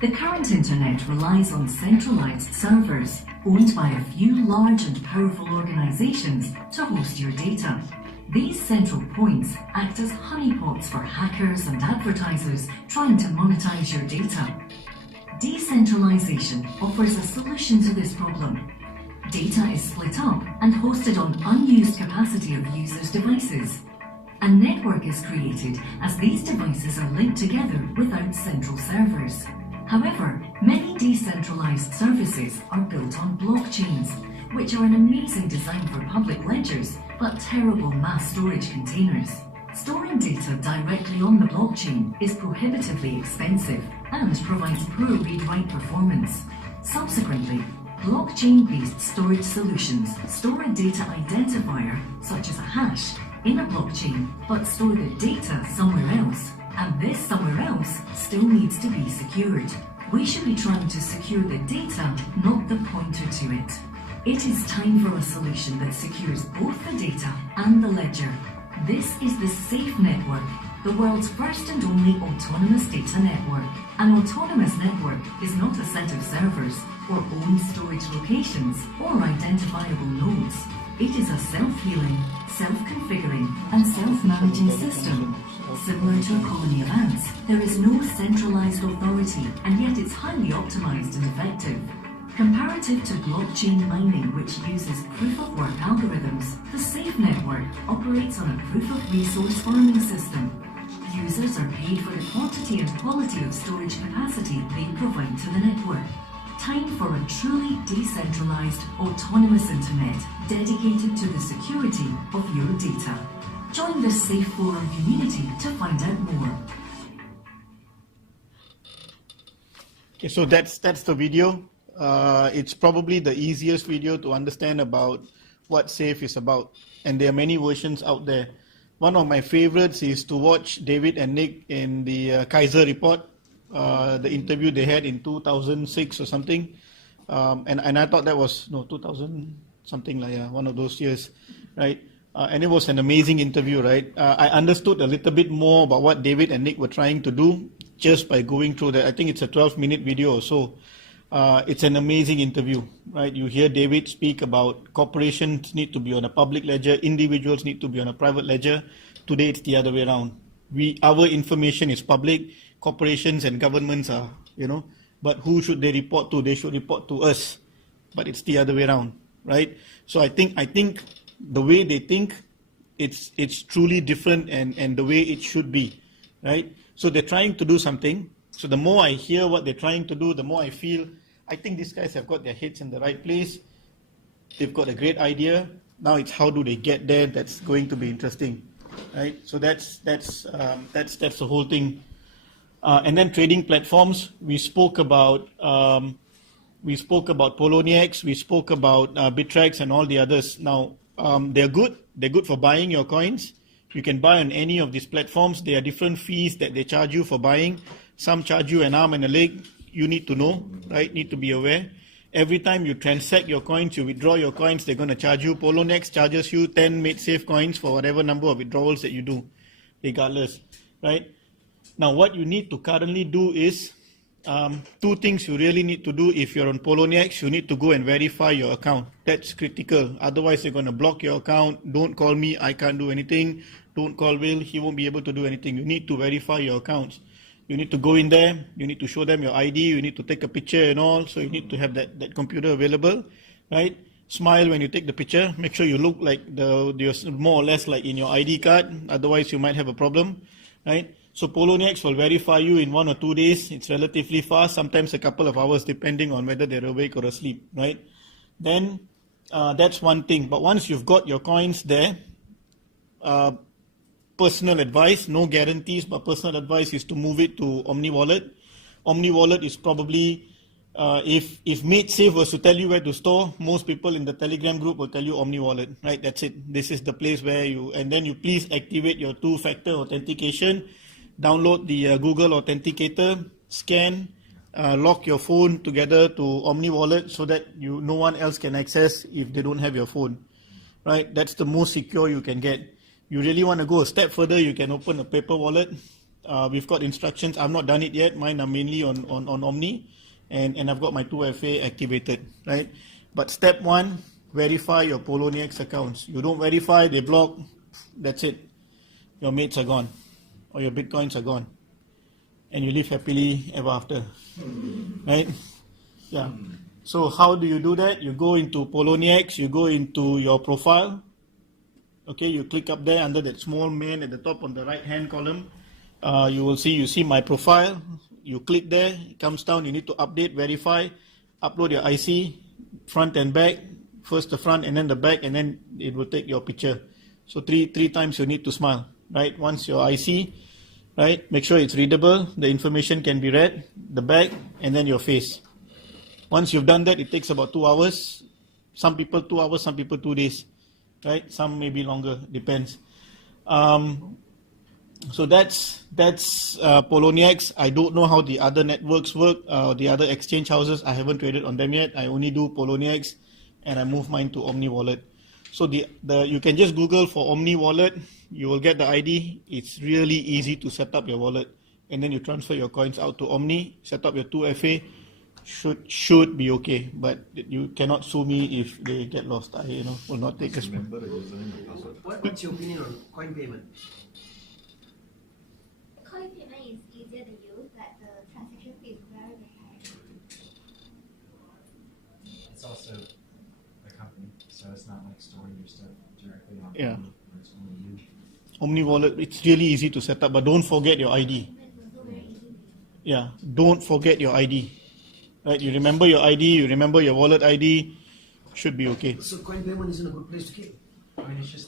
The current internet relies on centralized servers owned by a few large and powerful organizations to host your data. These central points act as honeypots for hackers and advertisers trying to monetize your data. Decentralization offers a solution to this problem. Data is split up and hosted on unused capacity of users' devices. A network is created as these devices are linked together without central servers. However, many decentralized services are built on blockchains, which are an amazing design for public ledgers, but terrible mass storage containers. Storing data directly on the blockchain is prohibitively expensive and provides poor read-write performance. Subsequently, blockchain-based storage solutions store a data identifier, such as a hash, in a blockchain, but store the data somewhere else, and this somewhere else still needs to be secured. We should be trying to secure the data, not the pointer to it. It is time for a solution that secures both the data and the ledger. This is the SAFE network, the world's first and only autonomous data network. An autonomous network is not a set of servers or own storage locations or identifiable nodes. It is a self-healing, self-configuring and self-managing system. Similar to a colony of ants, there is no centralized authority, and yet it's highly optimized and effective. Comparative to blockchain mining, which uses proof-of-work algorithms, the SAFE network operates on a proof-of-resource farming system. Users are paid for the quantity and quality of storage capacity they provide to the network. Time for a truly decentralized, autonomous internet dedicated to the security of your data. Join the SAFE Forum community to find out more. Okay, so that's the video. It's probably the easiest video to understand about what SAFE is about, and there are many versions out there. One of my favorites is to watch David and Nick in the Kaiser report, the interview they had in 2006 or something, and I thought that was 2000 something like one of those years, right? And it was an amazing interview, right? I understood a little bit more about what David and Nick were trying to do just by going through that. I think it's a 12-minute video or so. It's an amazing interview, right? You hear David speak about corporations need to be on a public ledger, individuals need to be on a private ledger. Today it's the other way around. Our information is public, corporations and governments are, but who should they report to? They should report to us, but it's the other way around, right? So I think the way they think, it's truly different and the way it should be, right? So they're trying to do something. So the more I hear what they're trying to do, the more I feel, I think these guys have got their heads in the right place. They've got a great idea. Now it's how do they get there? That's going to be interesting, right? So that's the whole thing. And then trading platforms. We spoke about Poloniex. We spoke about Bittrex and all the others. Now they're good. They're good for buying your coins. You can buy on any of these platforms. There are different fees that they charge you for buying. Some charge you an arm and a leg. You need to know, right? Need to be aware. Every time you transact your coins, you withdraw your coins, they're going to charge you. Poloniex charges you 10 MaidSafe coins for whatever number of withdrawals that you do, regardless, right? Now, what you need to currently do is two things you really need to do. If you're on Poloniex, you need to go and verify your account. That's critical. Otherwise, they're going to block your account. Don't call me. I can't do anything. Don't call Will. He won't be able to do anything. You need to verify your accounts. You need to go in there, you need to show them your ID, you need to take a picture and all, so you need to have that computer available, right? Smile when you take the picture. Make sure you look like you're more or less like in your ID card. Otherwise, you might have a problem, right? So Poloniex will verify you in 1 or 2 days. It's relatively fast, sometimes a couple of hours, depending on whether they're awake or asleep, right? Then that's one thing. But once you've got your coins there, personal advice, no guarantees, but personal advice is to move it to Omni Wallet. Omni Wallet is probably, if MaidSafe was to tell you where to store, most people in the Telegram group will tell you Omni Wallet, right? That's it. This is the place where and then you please activate your two-factor authentication, download the Google Authenticator, scan, lock your phone together to Omni Wallet so that no one else can access if they don't have your phone, right? That's the most secure you can get. You really want to go a step further, you can open a paper wallet. We've got instructions. I've not done it yet. Mine are mainly on Omni, and I've got my 2FA activated, right? But step one, verify your Poloniex accounts. You don't verify, they block, that's it. Your mates are gone, or your Bitcoins are gone. And you live happily ever after, right? Yeah. So how do you do that? You go into Poloniex, you go into your profile. Okay, you click up there under that small man at the top on the right-hand column. You will see my profile. You click there, it comes down, you need to update, verify, upload your IC, front and back, first the front and then the back, and then it will take your picture. So three times you need to smile, right? Once your IC, right, make sure it's readable, the information can be read, the back, and then your face. Once you've done that, it takes about 2 hours. Some people 2 hours, some people 2 days, right? Some maybe longer, depends. So that's Poloniex. I don't know how the other networks work, the other exchange houses. I haven't traded on them yet. I only do Poloniex, and I move mine to Omni Wallet. So you can just Google for Omni Wallet. You will get the ID. It's really easy to set up your wallet, and then you transfer your coins out to Omni. Set up your 2FA. Should be okay, but you cannot sue me if they get lost. I will not take a spot. What's your opinion on coin payment? Coin payment is easier to use, but the transaction fee is very, very high. It's also a company, so it's not like storing your stuff directly on Yeah. Omni, where it's only you. Omni Wallet, it's really easy to set up, but don't forget your ID. Yeah, don't forget your ID. Right, you remember your ID, you remember your wallet ID, should be okay. So coin payment isn't a good place to keep. I mean, it's just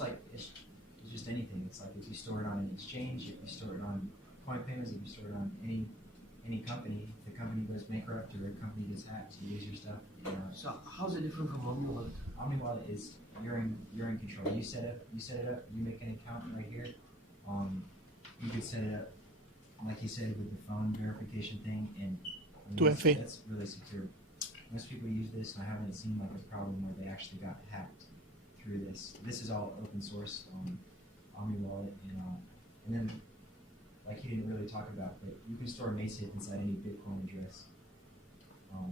anything. It's like if you store it on an exchange, if you store it on coin payments, if you store it on any company, if the company goes bankrupt or a company gets hacked, you lose your stuff. So how's it different from Omni Wallet? Omni Wallet is you're in control. You set it up. You make an account right here. You could set it up like you said with the phone verification thing, and 2FA. that's really secure. Most people use this, and I haven't seen like a problem where they actually got hacked through this. This is all open source Omni Wallet, and then like he didn't really talk about, but you can store MaidSafe inside any Bitcoin address.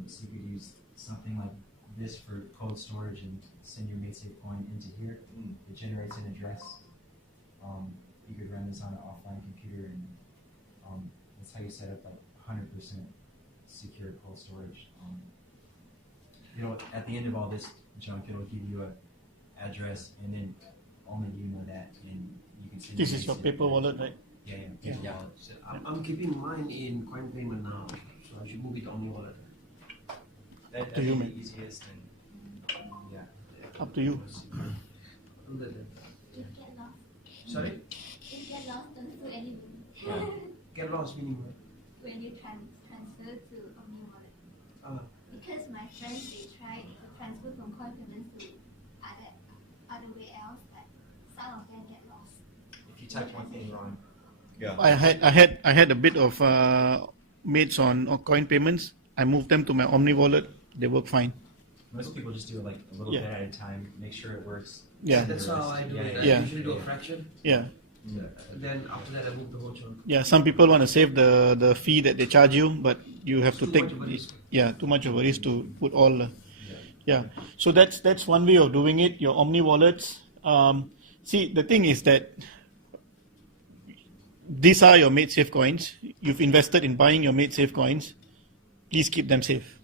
So you could use something like this for cold storage and send your MaidSafe coin into here. It generates an address. You could run this on an offline computer, and that's how you set up like 100% secure cold storage. At the end of all this, Junk, it'll give you an address, and then only you know that, and you can send. This is your paper wallet, right? Yeah. Wallet. So I'm keeping mine in coin payment now, so I should move it to Omni Wallet. That'd To you, be man. the easiest, and Up to you. Do that then. If get lost, Sorry? if get lost, don't sue anybody. Get lost meaning what? When you transfer to Omni Wallet. Uh, Because my friends, they tried to transfer from coin payments to other way else, but some of them get lost. if you type one thing wrong, I had a bit of mates on coin payments. I moved them to my Omni Wallet. They work fine. most people just do it like a little Yeah. bit at a time, make sure it works. Yeah. That's how I do it. I Yeah. usually do a fraction. Yeah. Then after that I move the whole chunk. Yeah, some people want to save the fee that they charge you, but you have to Too take much of a risk. too much of a risk to put all. So that's one way of doing it. Your Omni wallets. See, the thing is that these are your MaidSafe coins. You've invested in buying your MaidSafe coins. Please keep them safe,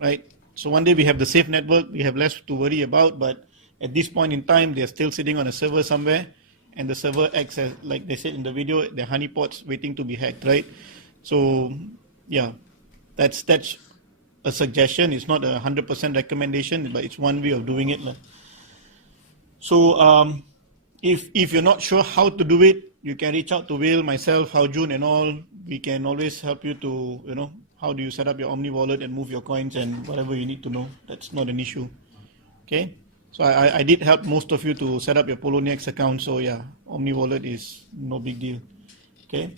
right? So one day we have the safe network, we have less to worry about, but at this point in time, they're still sitting on a server somewhere, and the server acts as, like they said in the video, they're honeypots waiting to be hacked, right? So, yeah, that's a suggestion. It's not a 100% recommendation, but it's one way of doing it. So, if you're not sure how to do it, you can reach out to Will, myself, Hao Jun, and all. We can always help you to, how do you set up your Omni wallet and move your coins and whatever you need to know. That's not an issue. Okay? So I did help most of you to set up your Poloniex account. So yeah, Omni wallet is no big deal. Okay?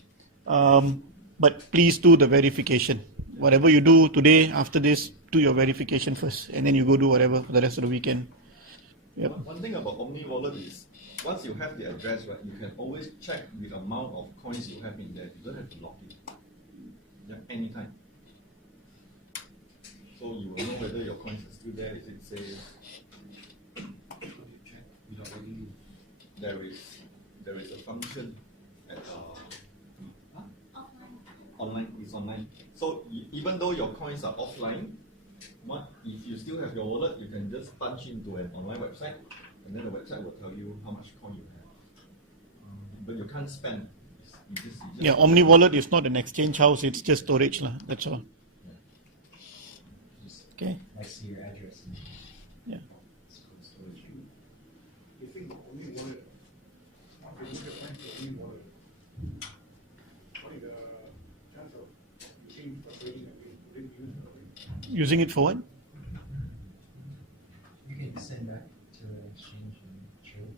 But please do the verification. Whatever you do today, after this, do your verification first. And then you go do whatever for the rest of the weekend. Yep. One thing about Omni wallet is, once you have the address, right, you can always check the amount of coins you have in there. You don't have to log it. Yeah, anytime. So you will know whether your coins are still there. Is it safe? There is a function at online. It's online. So even though your coins are offline, if you still have your wallet, you can just punch into an online website, and then the website will tell you how much coin you have. But you can't spend. You just yeah, Omni wallet is not an exchange house. It's just storage, that's all. Okay. Next to your address. Yeah. Using it for what? You can send back to the exchange and trade.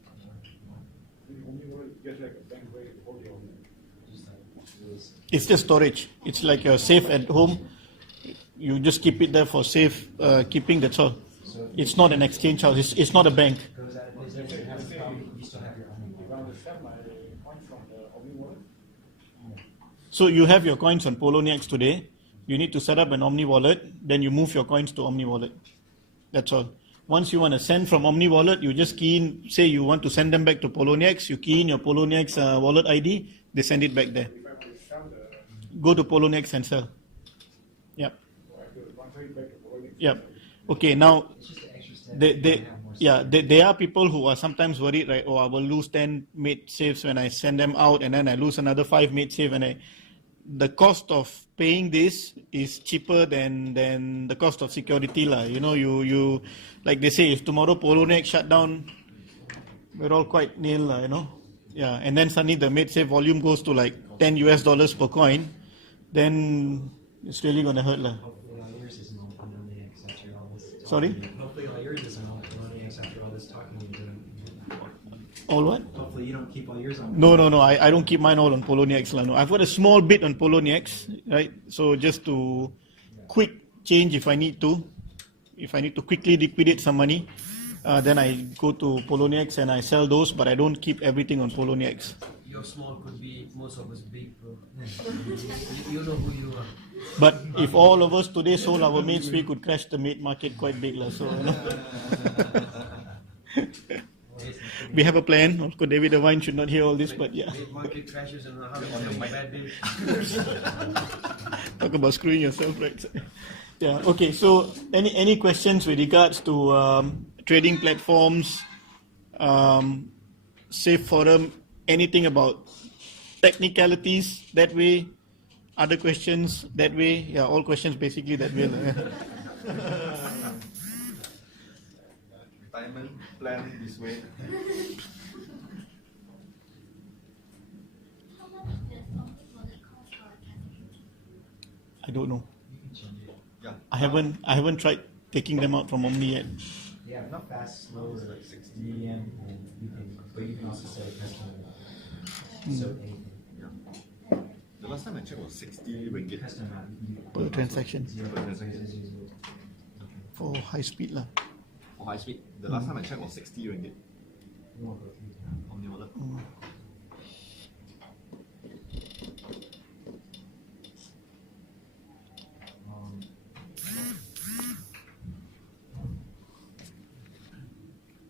It's just storage. It's like your safe at home. You just keep it there for safe keeping, that's all. It's not an exchange house. It's not a bank. So you have your coins on Poloniex today. You need to set up an Omni wallet. Then you move your coins to Omni wallet. That's all. Once you want to send from Omni wallet, you just key in, say you want to send them back to Poloniex. You key in your Poloniex wallet ID. They send it back there. Go to Poloniex and sell. Yep. Yep. Okay, now, there are people who are sometimes worried, right? Oh, I will lose 10 MaidSafes when I send them out, and then I lose another 5 MaidSafe. And the cost of paying this is cheaper than the cost of security. You like they say, if tomorrow Poloniex shut down, we're all quite nil, Yeah, and then suddenly the MaidSafe volume goes to like $10 per coin, then it's really going to hurt. Sorry? Hopefully all yours is on Poloniex after all this talking you're doing. All what? Hopefully you don't keep all yours on. No. I don't keep mine all on Poloniex. No. I've got a small bit on Poloniex, right? So just to quick change if I need to. If I need to quickly liquidate some money, then I go to Poloniex and I sell those, but I don't keep everything on Poloniex. Your small could be most of us big, bro. You know who you are. But if all of us today sold our maids, we could crash the maid market quite big. So, we have a plan. Of course, David Devine should not hear all this, but yeah. Maid market crashes and how many bad days. Talk about screwing yourself, right? Yeah. Okay. So, any questions with regards to trading platforms, Safe Forum, anything about technicalities that way? Other questions that way? Yeah, all questions basically that way. Retirement plan this way. I don't know. Yeah. I haven't tried taking them out from Omni yet. Yeah, not fast, slow, or like medium, but you can also set a custom. So anything. The last time I checked was 60 ringgit. Per transaction. For high speed lah. For high speed. The last time I checked was 60 ringgit. Omni wallet.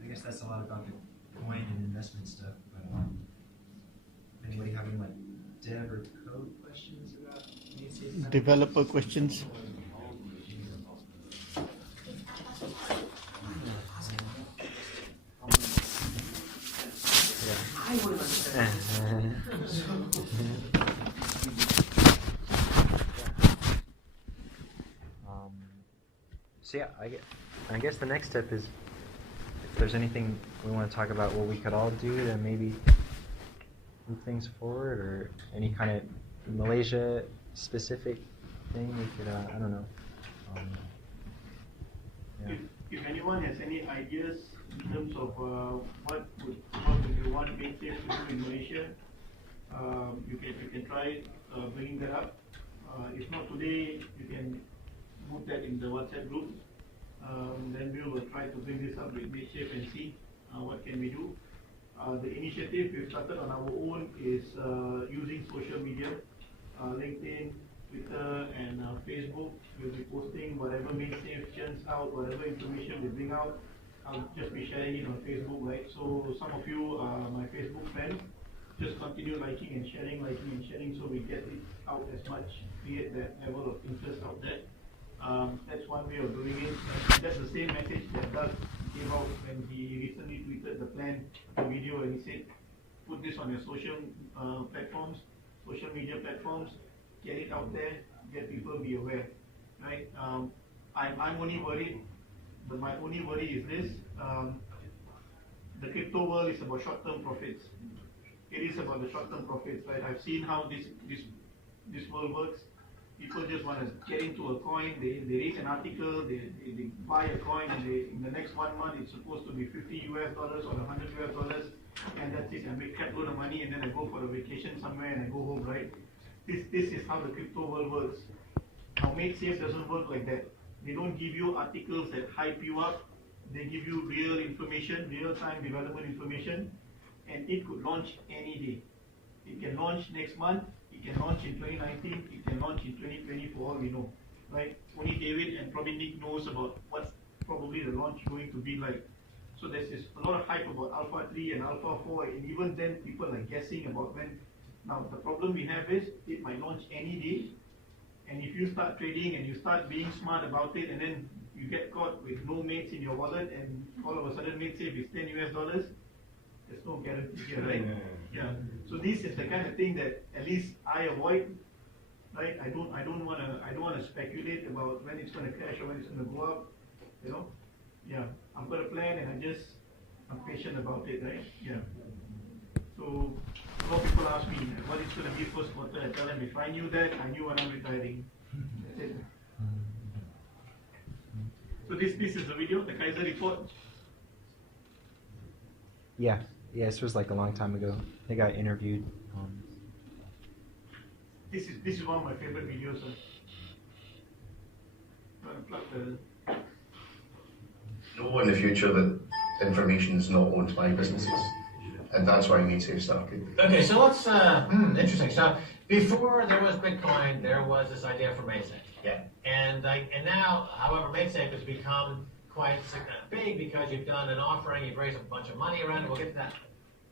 I guess that's a lot about the coin and investment stuff. But anybody having like dev or code questions about MaidSafe? Developer questions. So yeah, I guess the next step is if there's anything we want to talk about what we could all do to maybe move things forward, or any kind of Malaysia specific thing we could, I don't know. Yeah. If anyone has any ideas in terms of what would you want MaidSafe to do in Malaysia, you can try bringing that up. If not today, you can move that in the WhatsApp group. Then we will try to bring this up with MaidSafe and see what can we do. The initiative we've started on our own is using social media, LinkedIn, Twitter, and Facebook. We'll be posting whatever MaidSafe churns out, whatever information we bring out. I'll just be sharing it on Facebook, right? So some of you are my Facebook friends. Just continue liking and sharing, so we get it out as much, create that level of interest out there. That's one way of doing it. And that's the same message that Doug gave out when he recently tweeted the plan, the video, and he said, put this on your social platforms, social media platforms, get it out there, get people be aware, right? I'm only worried, but my only worry is this, the crypto world is about short-term profits. It is about the short-term profits, right? I've seen how this world works. People just want to get into a coin, they read an article, they buy a coin, and in the next 1 month it's supposed to be $50 US or $100 US, and that's it. I make a crap load of money, and then I go for a vacation somewhere and I go home, right? This is how the crypto world works. Now MaidSafe doesn't work like that. They don't give you articles that hype you up. They give you real information, real-time development information, and it could launch any day. It can launch next month, it can launch in 2019, it can launch in 2020 for all we know, right? Only David and probably Nick knows about what's probably the launch going to be like. So there's a lot of hype about Alpha 3 and Alpha 4, and even then people are guessing about when. Now the problem we have is it might launch any day, and if you start trading and you start being smart about it, and then you get caught with no mates in your wallet, and all of a sudden MaidSafe is $10 US, there's no guarantee here, right? Yeah. So this is the kind of thing that at least I avoid, right? I don't want to speculate about when it's going to crash or when it's going to go up, you know. Yeah. I've got a plan, and I'm patient about it, right? Yeah. So a lot of people ask me what is going to be first quarter. I tell them if I knew that, I knew when I'm retiring. That's it. So this is the video, the Kaiser report. Yeah, this was like a long time ago. They got interviewed. This is one of my favorite videos. Know in the future that information is not owned by businesses, and that's why MaidSafe started. Okay, so let's interesting. So before there was Bitcoin, there was this idea for MaidSafe. Yeah. And now, however, MaidSafe has become quite big because you've done an offering, you've raised a bunch of money around it. We'll get to that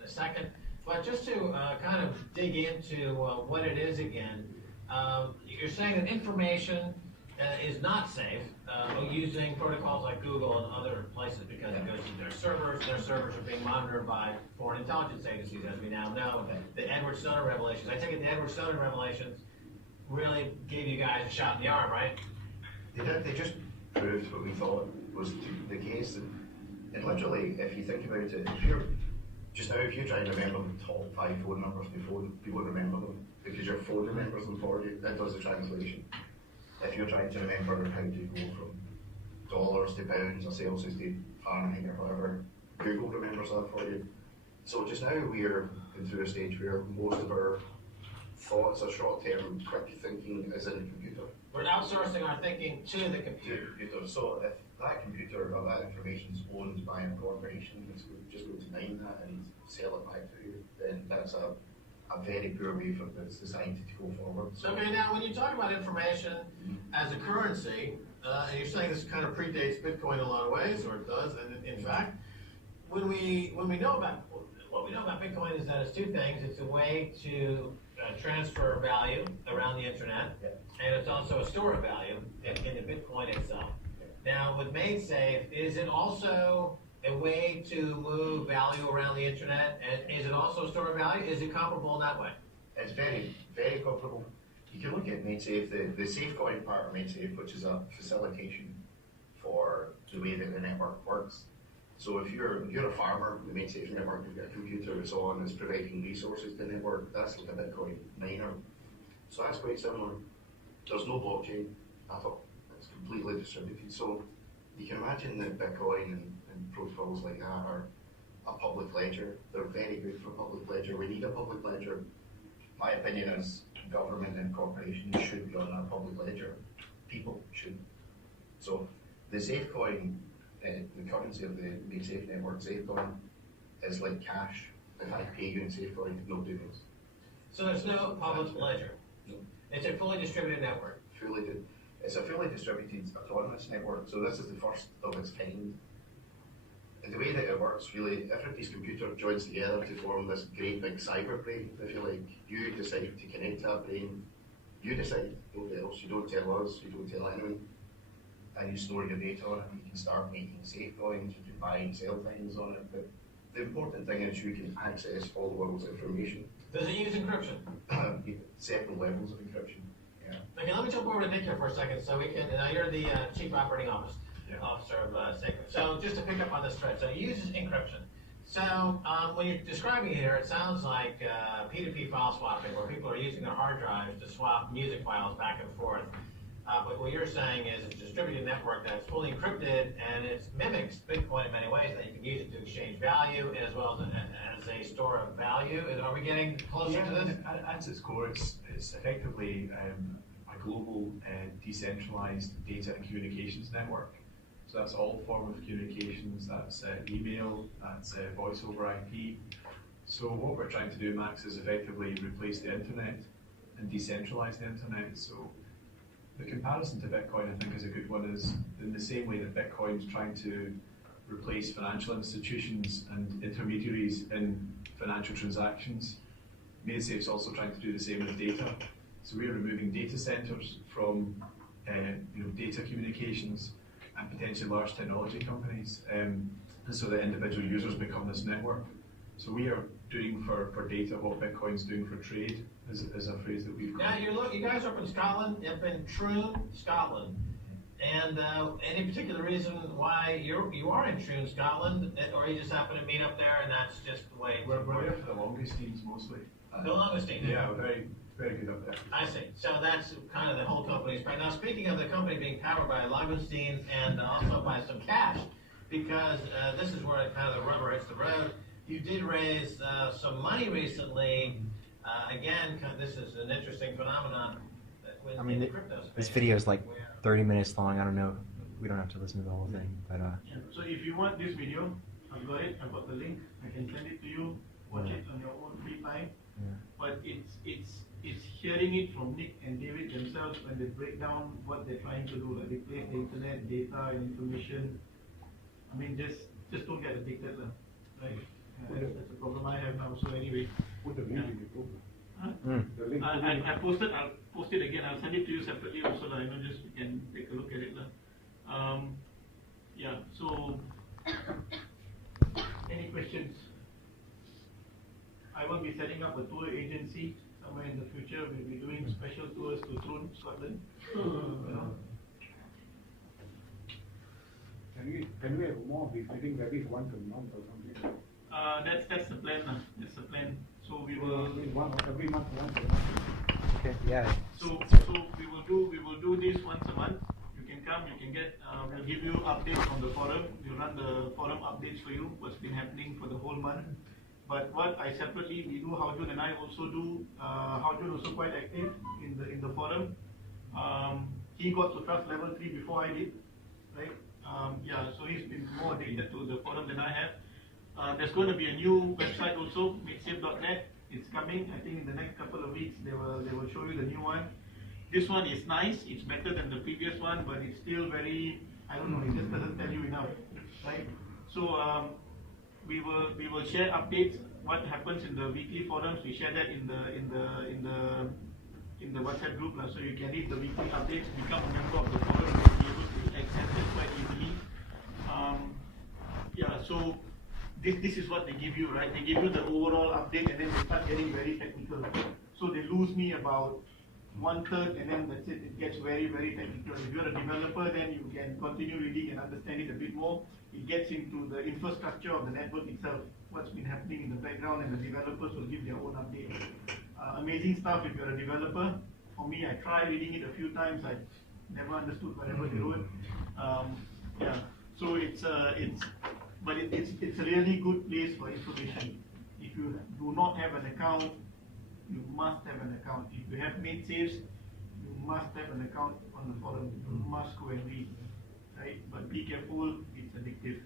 in a second. But just to kind of dig into what it is again, you're saying that information is not safe using protocols like Google and other places because it goes to their servers. Their servers are being monitored by foreign intelligence agencies, as we now know. The Edward Snowden revelations. I take it the Edward Snowden revelations really gave you guys a shot in the arm, right? They just proved what we thought was the case. And literally, if you think about it, if you try to remember the top 5 phone numbers on your phone, you won't remember them because your phone remembers them for you. That does the translation. If you're trying to remember how to go from dollars to pounds or Celsius to Fahrenheit or whatever, Google remembers that for you. So just now we're going through a stage where most of our thoughts are short-term, quick thinking is in the computer. We're outsourcing our thinking to the computer. So if that computer or that information is owned by a corporation that's just going to mine that and sell it back to you, then that's a very poor way for the society to go forward. So Okay, now when you talk about information as a currency, and you're saying this kind of predates Bitcoin in a lot of ways, or it does, and in fact, when we know about what we know about Bitcoin is that it's two things. It's a way to transfer value around the internet, and it's also a store of value in the Bitcoin itself. Now, with MaidSafe, is it also a way to move value around the internet, and is it also a store of value? Is it comparable in that way? It's very, very comparable. You can look at MaidSafe, the safeguarding part of MaidSafe, which is a facilitation for the way that the network works. So if you're a farmer, the MaidSafe network, you've got a computer that's on, that's providing resources to the network, that's like a Bitcoin miner. So that's quite similar. There's no blockchain at all. It's completely distributed. So you can imagine that Bitcoin and protocols like that are a public ledger. They're very good for public ledger. We need a public ledger. My opinion is government and corporations should be on a public ledger. People should. So the SafeCoin, the currency of the MaidSafe network, SafeCoin, is like cash. If I pay you in SafeCoin, nobody knows. So there's no public ledger. No. It's a fully distributed network. It's a fully distributed autonomous network. So this is the first of its kind. And the way that it works, really, everybody's computer joins together to form this great big cyber brain, if you like. You decide to connect to that brain. You decide, nobody else. You don't tell us, you don't tell anyone. And you store your data on it. You can start making safe coins, you can buy and sell things on it. But the important thing is you can access all the world's information. Does it use encryption? Several levels of encryption. Yeah. Okay, let me jump over to Nick here for a second. So we can. Now you're the chief operating officer of Sacred. So just to pick up on this thread, so it uses encryption. So when you're describing here, it sounds like P2P file swapping, where people are using their hard drives to swap music files back and forth. But what you're saying is it's a distributed network that's fully encrypted, and it mimics Bitcoin in many ways. That you can use it to exchange value as well as a store of value. Are we getting closer to this? At its core, it's effectively a global decentralized data and communications network. So that's all form of communications. That's email. That's voice over IP. So what we're trying to do, Max, is effectively replace the internet and decentralize the internet. So the comparison to Bitcoin, I think, is a good one, is in the same way that Bitcoin's trying to replace financial institutions and intermediaries in financial transactions. MaidSafe's also trying to do the same with data. So we're removing data centers from data communications and potentially large technology companies, and so that individual users become this network. So we are doing for data what Bitcoin's doing for trade, is a phrase that we've got. Now you guys are up in Scotland, up in Troon, Scotland, and any particular reason why you are in Troon, Scotland, or you just happen to meet up there and that's just the way? We're there for the Augustines mostly. The Augustines? Yeah, we're very good up there. I see. So that's kind of the whole company's right now. Speaking of the company being powered by Augustines and also by some cash, because this is where kind of the rubber hits the road. You did raise some money recently. Again, this is an interesting phenomenon. I mean, this video is like 30 minutes long. I don't know. We don't have to listen to the whole thing, but Yeah. So if you want this video, I've got it. I've got the link. I can send it to you. Watch it on your own free time. Yeah. But it's hearing it from Nick and David themselves when they break down what they're trying to do. Like they place the internet, data, and information. I mean, just don't get addicted, right? That's a problem I have now. So anyway, Put the link in the group. Huh? The link. I posted. I'll post it again. I'll send it to you separately also. Just you can take a look at it. Yeah. So, any questions? I will be setting up a tour agency somewhere in the future. We'll be doing special tours to Troon, Scotland. Can we have more of these meetings at least once a month or something? That's the plan. That's the plan. So we will every month, once a month. Okay. Yeah. So we will do this once a month. You can come. You can get. We'll give you updates on the forum. We'll run the forum updates for you. What's been happening for the whole month. But what I separately we do, Haojun and I also do. Haojun also quite active in the forum. He got to trust level 3 before I did, right? Yeah. So he's been more addicted to the forum than I have. There's going to be a new website also, MaidSafe.net. It's coming. I think in the next couple of weeks they will show you the new one. This one is nice. It's better than the previous one, but it's still very, I don't know, it just doesn't tell you enough, right? So we will share updates. What happens in the weekly forums? We share that in the WhatsApp group, so you can read the weekly updates. Become a member of the forum. You'll be able to access it quite easily. Yeah. So. This is what they give you, right? They give you the overall update and then they start getting very technical. So they lose me about 1/3, and then that's it. It gets very, very technical. If you're a developer, then you can continue reading and understand it a bit more. It gets into the infrastructure of the network itself, what's been happening in the background, and the developers will give their own updates. Amazing stuff if you're a developer. For me, I tried reading it a few times. I never understood whatever they wrote. Yeah, so it's a really good place for information. If you do not have an account, you must have an account. If you have MaidSafes, you must have an account on the forum. You must go and read, right? But be careful, it's addictive.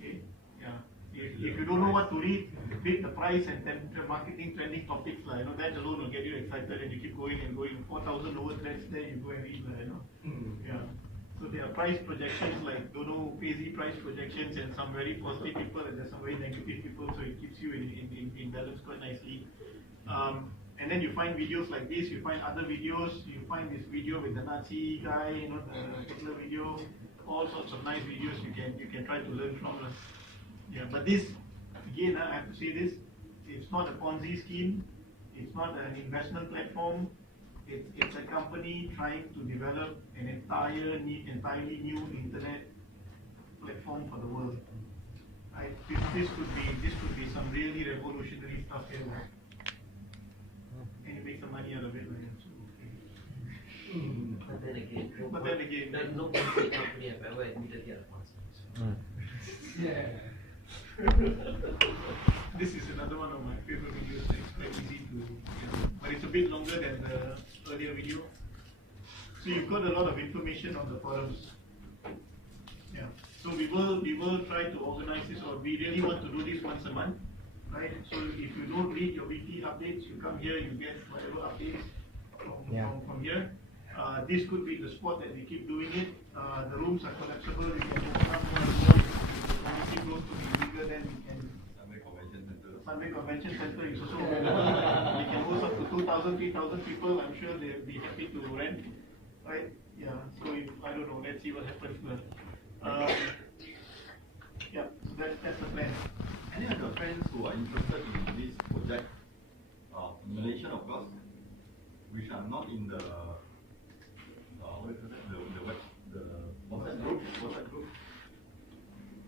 Okay, yeah. If you don't know what to read, pick the price and then the marketing trending topics, that alone will get you excited and you keep going and going. 4,000 over threads there, you go and read, Yeah. So there are price projections like, crazy price projections, and some very positive people and there's some very negative people, so it keeps you in balance quite nicely. And then you find videos like this, you find other videos, you find this video with the Nazi guy, the Hitler video, all sorts of nice videos you can try to learn from. Yeah, but this, again, I have to say this, it's not a Ponzi scheme, it's not an investment platform, it's a company trying to develop an entirely new internet platform for the world. Right? This could be some really revolutionary stuff here. And you make some money out of it. But then again, no company have ever admitted yet a Ponzi. Yeah. This is another one of my favorite videos. It's quite easy to, but it's a bit longer than the earlier video. So you've got a lot of information on the forums. Yeah. So we will try to organize this, or we really want to do this once a month, right? So if you don't read your weekly updates, you come here, you get whatever updates from here. This could be the spot that we keep doing it. The rooms are collapsible. You can open up more. The growth to be bigger than we can. Sunway Convention Center is also available. We can host up to 2,000, 3,000 people. I'm sure they'll be happy to rent, right? Yeah. So if, I don't know. Let's see what happens. Yeah. So that's the plan. Any of your friends who are interested in this project, Malaysian of course, which are not in the WhatsApp group,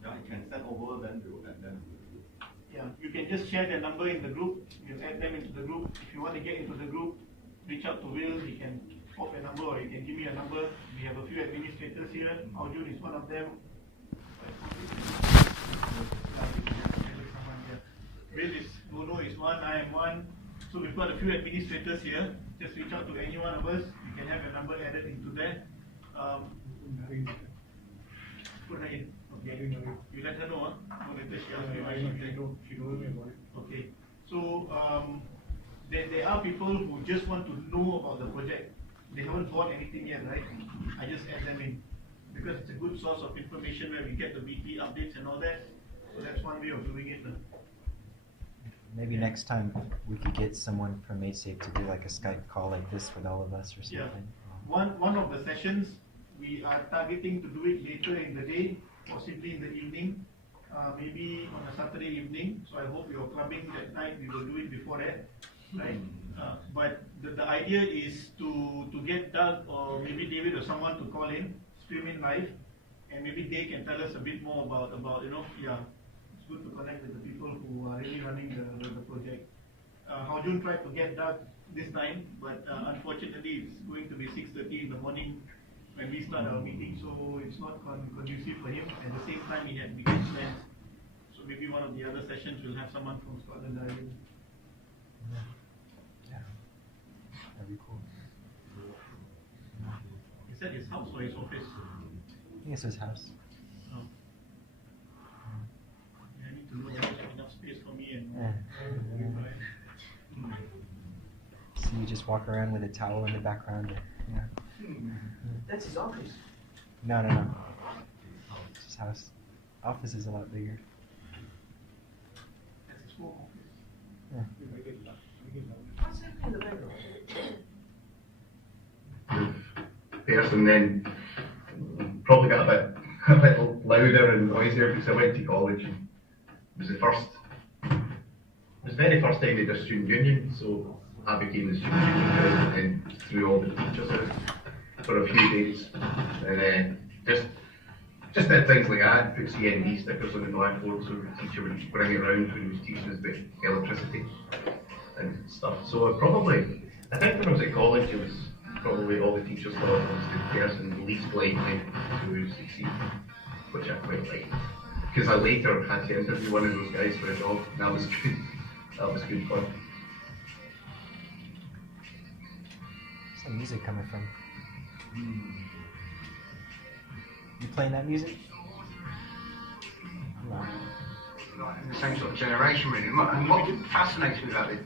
yeah, you can send over, then we will add them. Yeah, you can just share their number in the group. You add them into the group. If you want to get into the group, reach out to Will. He can pop a number, or he can give me a number. We have a few administrators here. Aujun is one of them. Will is Nono is one. I am one. So we've got a few administrators here. Just reach out to any one of us. You can have a number added into that. Put her in. Okay. You let her know, huh? No, later she asks me why she knows me about it. Okay. So there are people who just want to know about the project. They haven't bought anything yet, right? I just add them in because it's a good source of information where we get the weekly updates and all that. So that's one way of doing it. Maybe next time we could get someone from MaidSafe to do like a Skype call like this with all of us or something. Yeah. One of the sessions, we are targeting to do it later in the day, possibly in the evening, maybe on a Saturday evening. So I hope you're clubbing that night. We will do it before that, right? But the idea is to get Doug or maybe David or someone to call in, stream in live, and maybe they can tell us a bit more about it's good to connect with the people who are really running the project. Haojun tried to get Doug this time, but unfortunately it's going to be 6:30 in the morning when we start our meeting, so it's not conducive for him. At the same time, he had weekend plans, so maybe one of the other sessions will have someone from Scotland Island. Yeah, that'd be cool. Is that his house or his office? I think it's his house. Oh. Yeah, I need to know if there's enough space for me and. So you just walk around with a towel in the background. That's his office. No. It's his house. Office is a lot bigger. That's a small office. What's that in the background? Person then probably got a bit louder and noisier because I went to college and it was the very first time they did a student union, so I became the student union president and threw all the teachers out for a few days. And just did things like that, put CND stickers on the blackboard so the teacher would bring it round when he was teaching us about electricity and stuff. So I think when I was at college, it was probably all the teachers thought I was the person least likely to succeed, which I quite liked. Because I later had to interview one of those guys for a job, and that was good. That was good fun. Where's the music coming from? You playing that music? No. Like in the same sort of generation, really. And what fascinates me about it,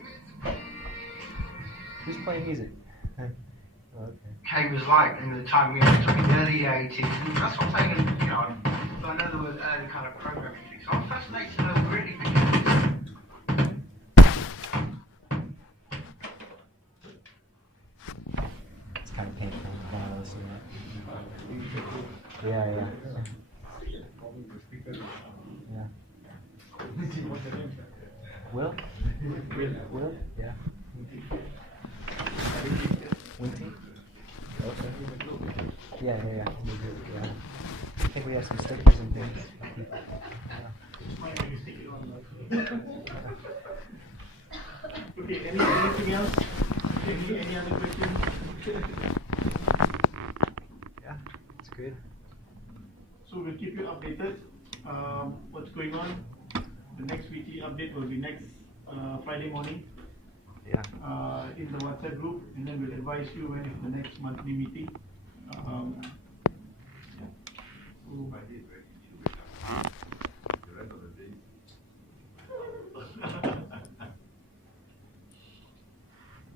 Who's playing music? Okay. Kay was like in the time we were talking early 80s, and that's what I'm saying, and, you know, I know there was early kind of programming things, so I'm fascinated to know really It's kind of painful. Yeah. Will? Will? Yeah. Winty? Okay. Yeah. I think we have some stickers and things. Okay, anything else? Any other questions? Yeah, it's good. So we'll keep you updated. What's going on? The next weekly update will be next Friday morning. Yeah. In the WhatsApp group, and then we'll advise you when is the next monthly meeting.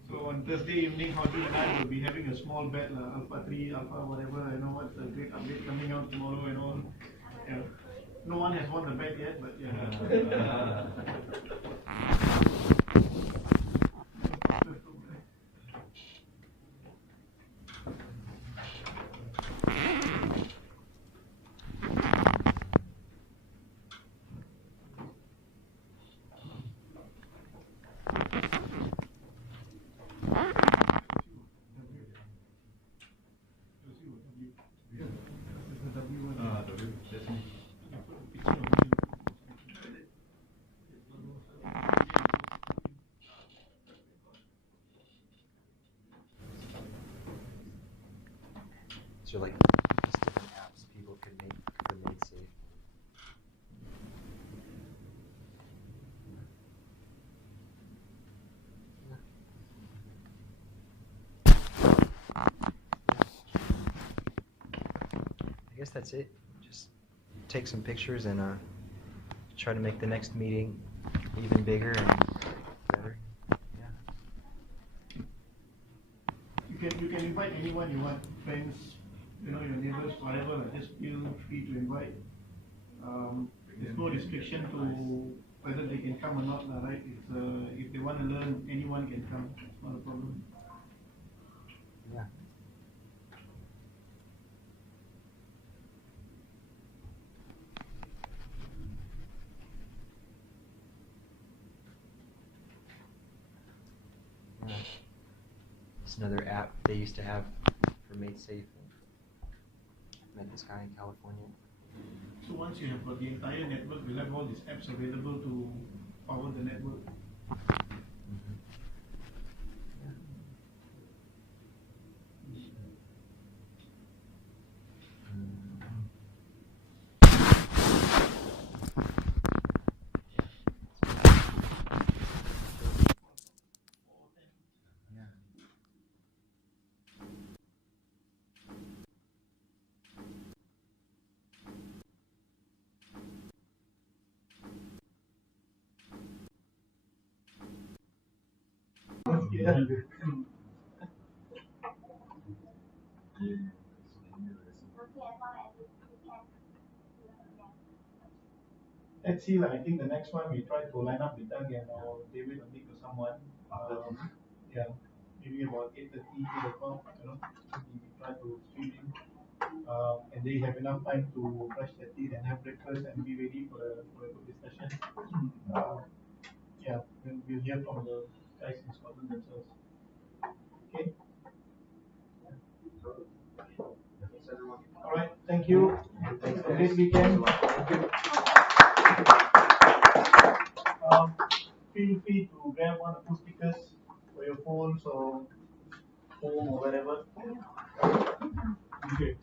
So on Thursday evening, Hadi and I will be having a small bet, Alpha 3, Alpha whatever, I know what's the great update coming out tomorrow and all. Yeah. No one has won the bet yet, but yeah. So like just different apps people could make for MaidSafe. I guess that's it. Just take some pictures and try to make the next meeting even bigger and better. You can invite anyone you want, friends, your neighbors, whatever. Just feel free to invite. There's no restriction to whether they can come or not, right? If they want to learn, anyone can come. It's not a problem. Yeah. It's another app they used to have for MaidSafe. Met this guy in California. So once you have got the entire network, we'll have all these apps available to power the network. Yeah. Let's see, I think the next one we try to line up with Doug and David or Nick or someone. Yeah, maybe about 8:30, 8 o'clock, we try to stream in. And they have enough time to brush their teeth and have breakfast and be ready for a good discussion. Yeah, we'll hear from the guys in Scotland themselves. nice weekend. Feel free to grab one or two stickers for your phones or home or wherever. Okay.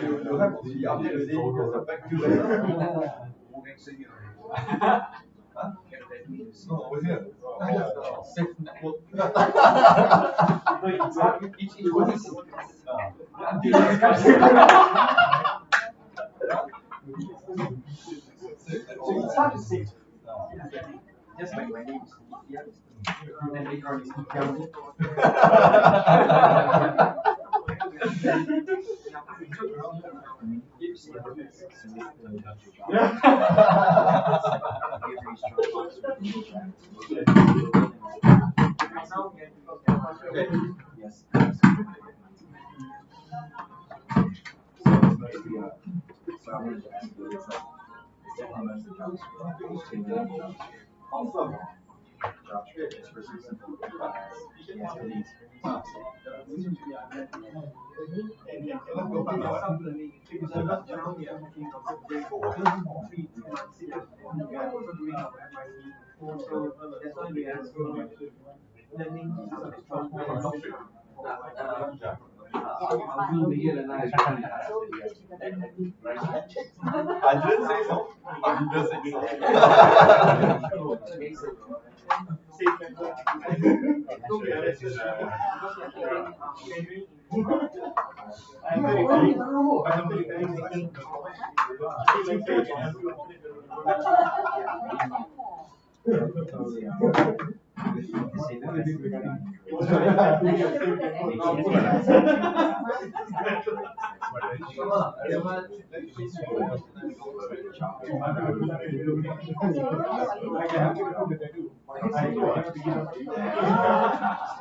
You have to be updated with back to no, over here. Safe network. Each one is it's hard to say. Just like my name is Nithya, and later on is Nithya. Yes. So I wanted to ask you, also, Josh is persistent yesterday's I didn't say so. I didn't say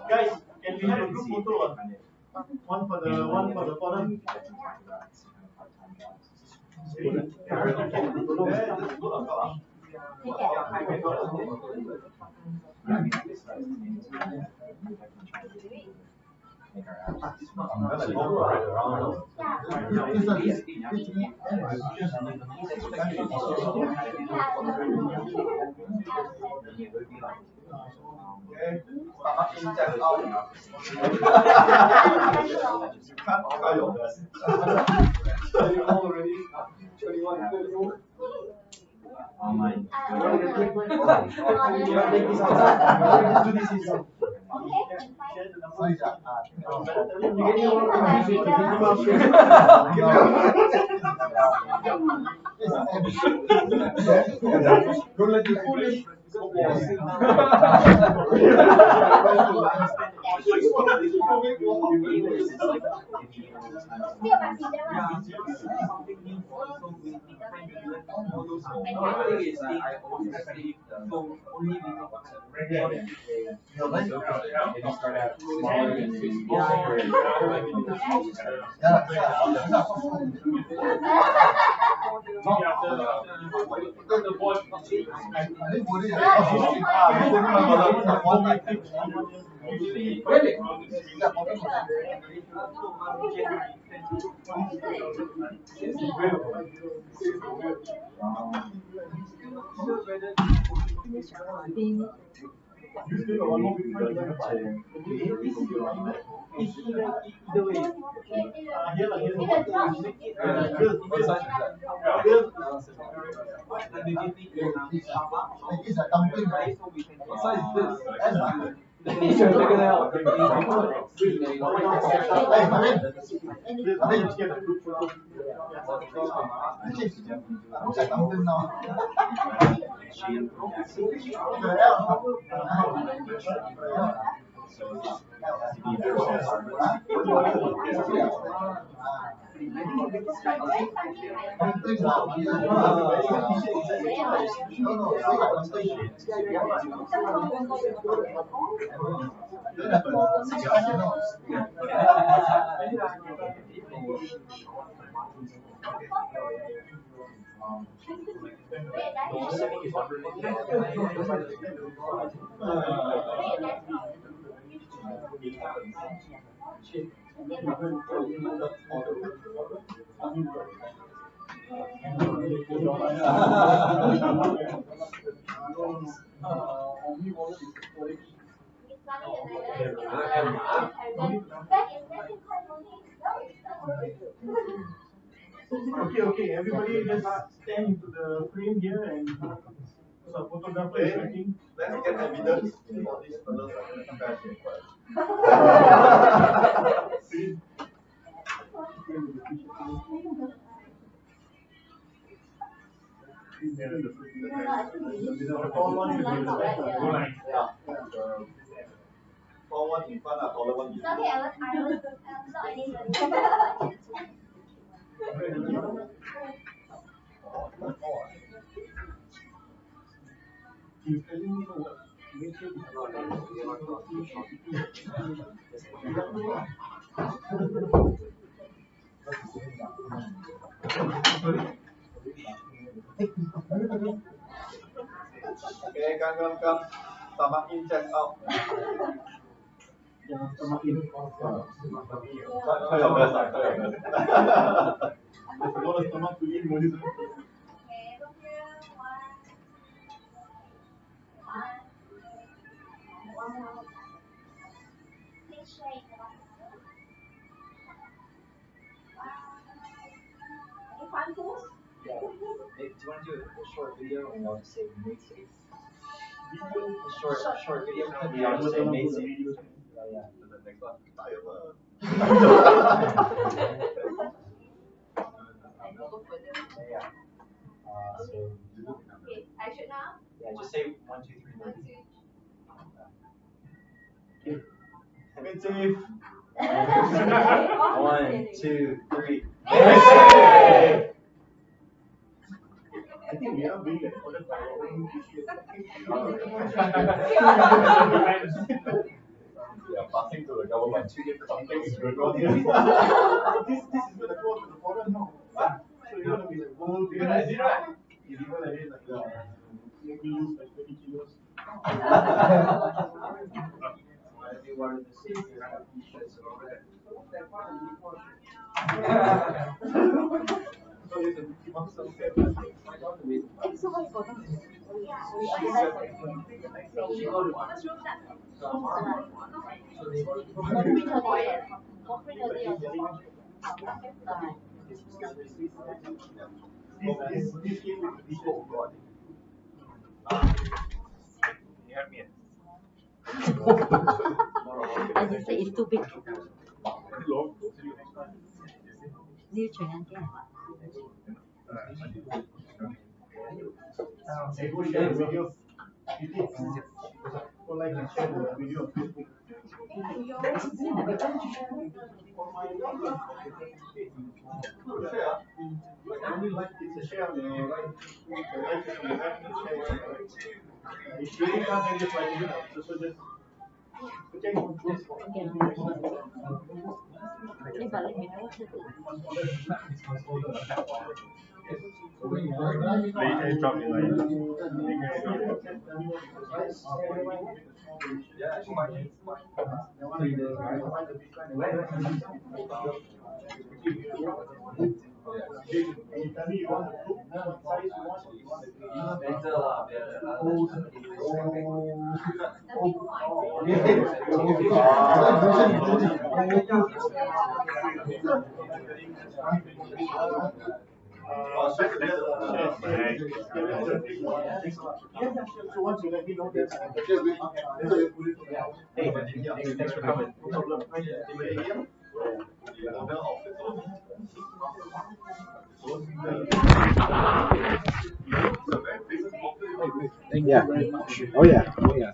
Guys, can we have a group photo? One for the forum. Online. Don't let you foolish. Okay, everybody just stand into the frame here and so photographer is waiting. Let's get evidence for these fellows are going to crash. Tall one in front, taller one behind. Okay, I was not Okay, come. Stomach in, chest out. Stomach in. Try your best. There's a lot of stomach to eat, Moniz. Yeah. Do you want to do a short video and I'll just say MaidSafe? A short video clip and I'll just say MaidSafe. Oh yeah. The next one. Yeah. Okay, action now. Yeah, just say 1, 2, 3, MaidSafe. 1, 2, 3. MaidSafe. I think we are being recorded by our own yeah, passing to the government. Something is going on here. This is going to go to the forum now. So you're going to be like, whole thing. Illegal idea like maybe use like 20 kilos. Everyone in the city have t-shirts and all that. So there's a 50 bucks of Thanks so much for that. I just say it's too big. New trend, yeah. Go share the video. Go like and share the video on Facebook. Share. Only like it's a share on the right. If you really can't, then just like it out. So just check on Facebook. But let me know what to do. Once you let me know that, hey, thanks for coming. No problem. Yeah. Oh yeah.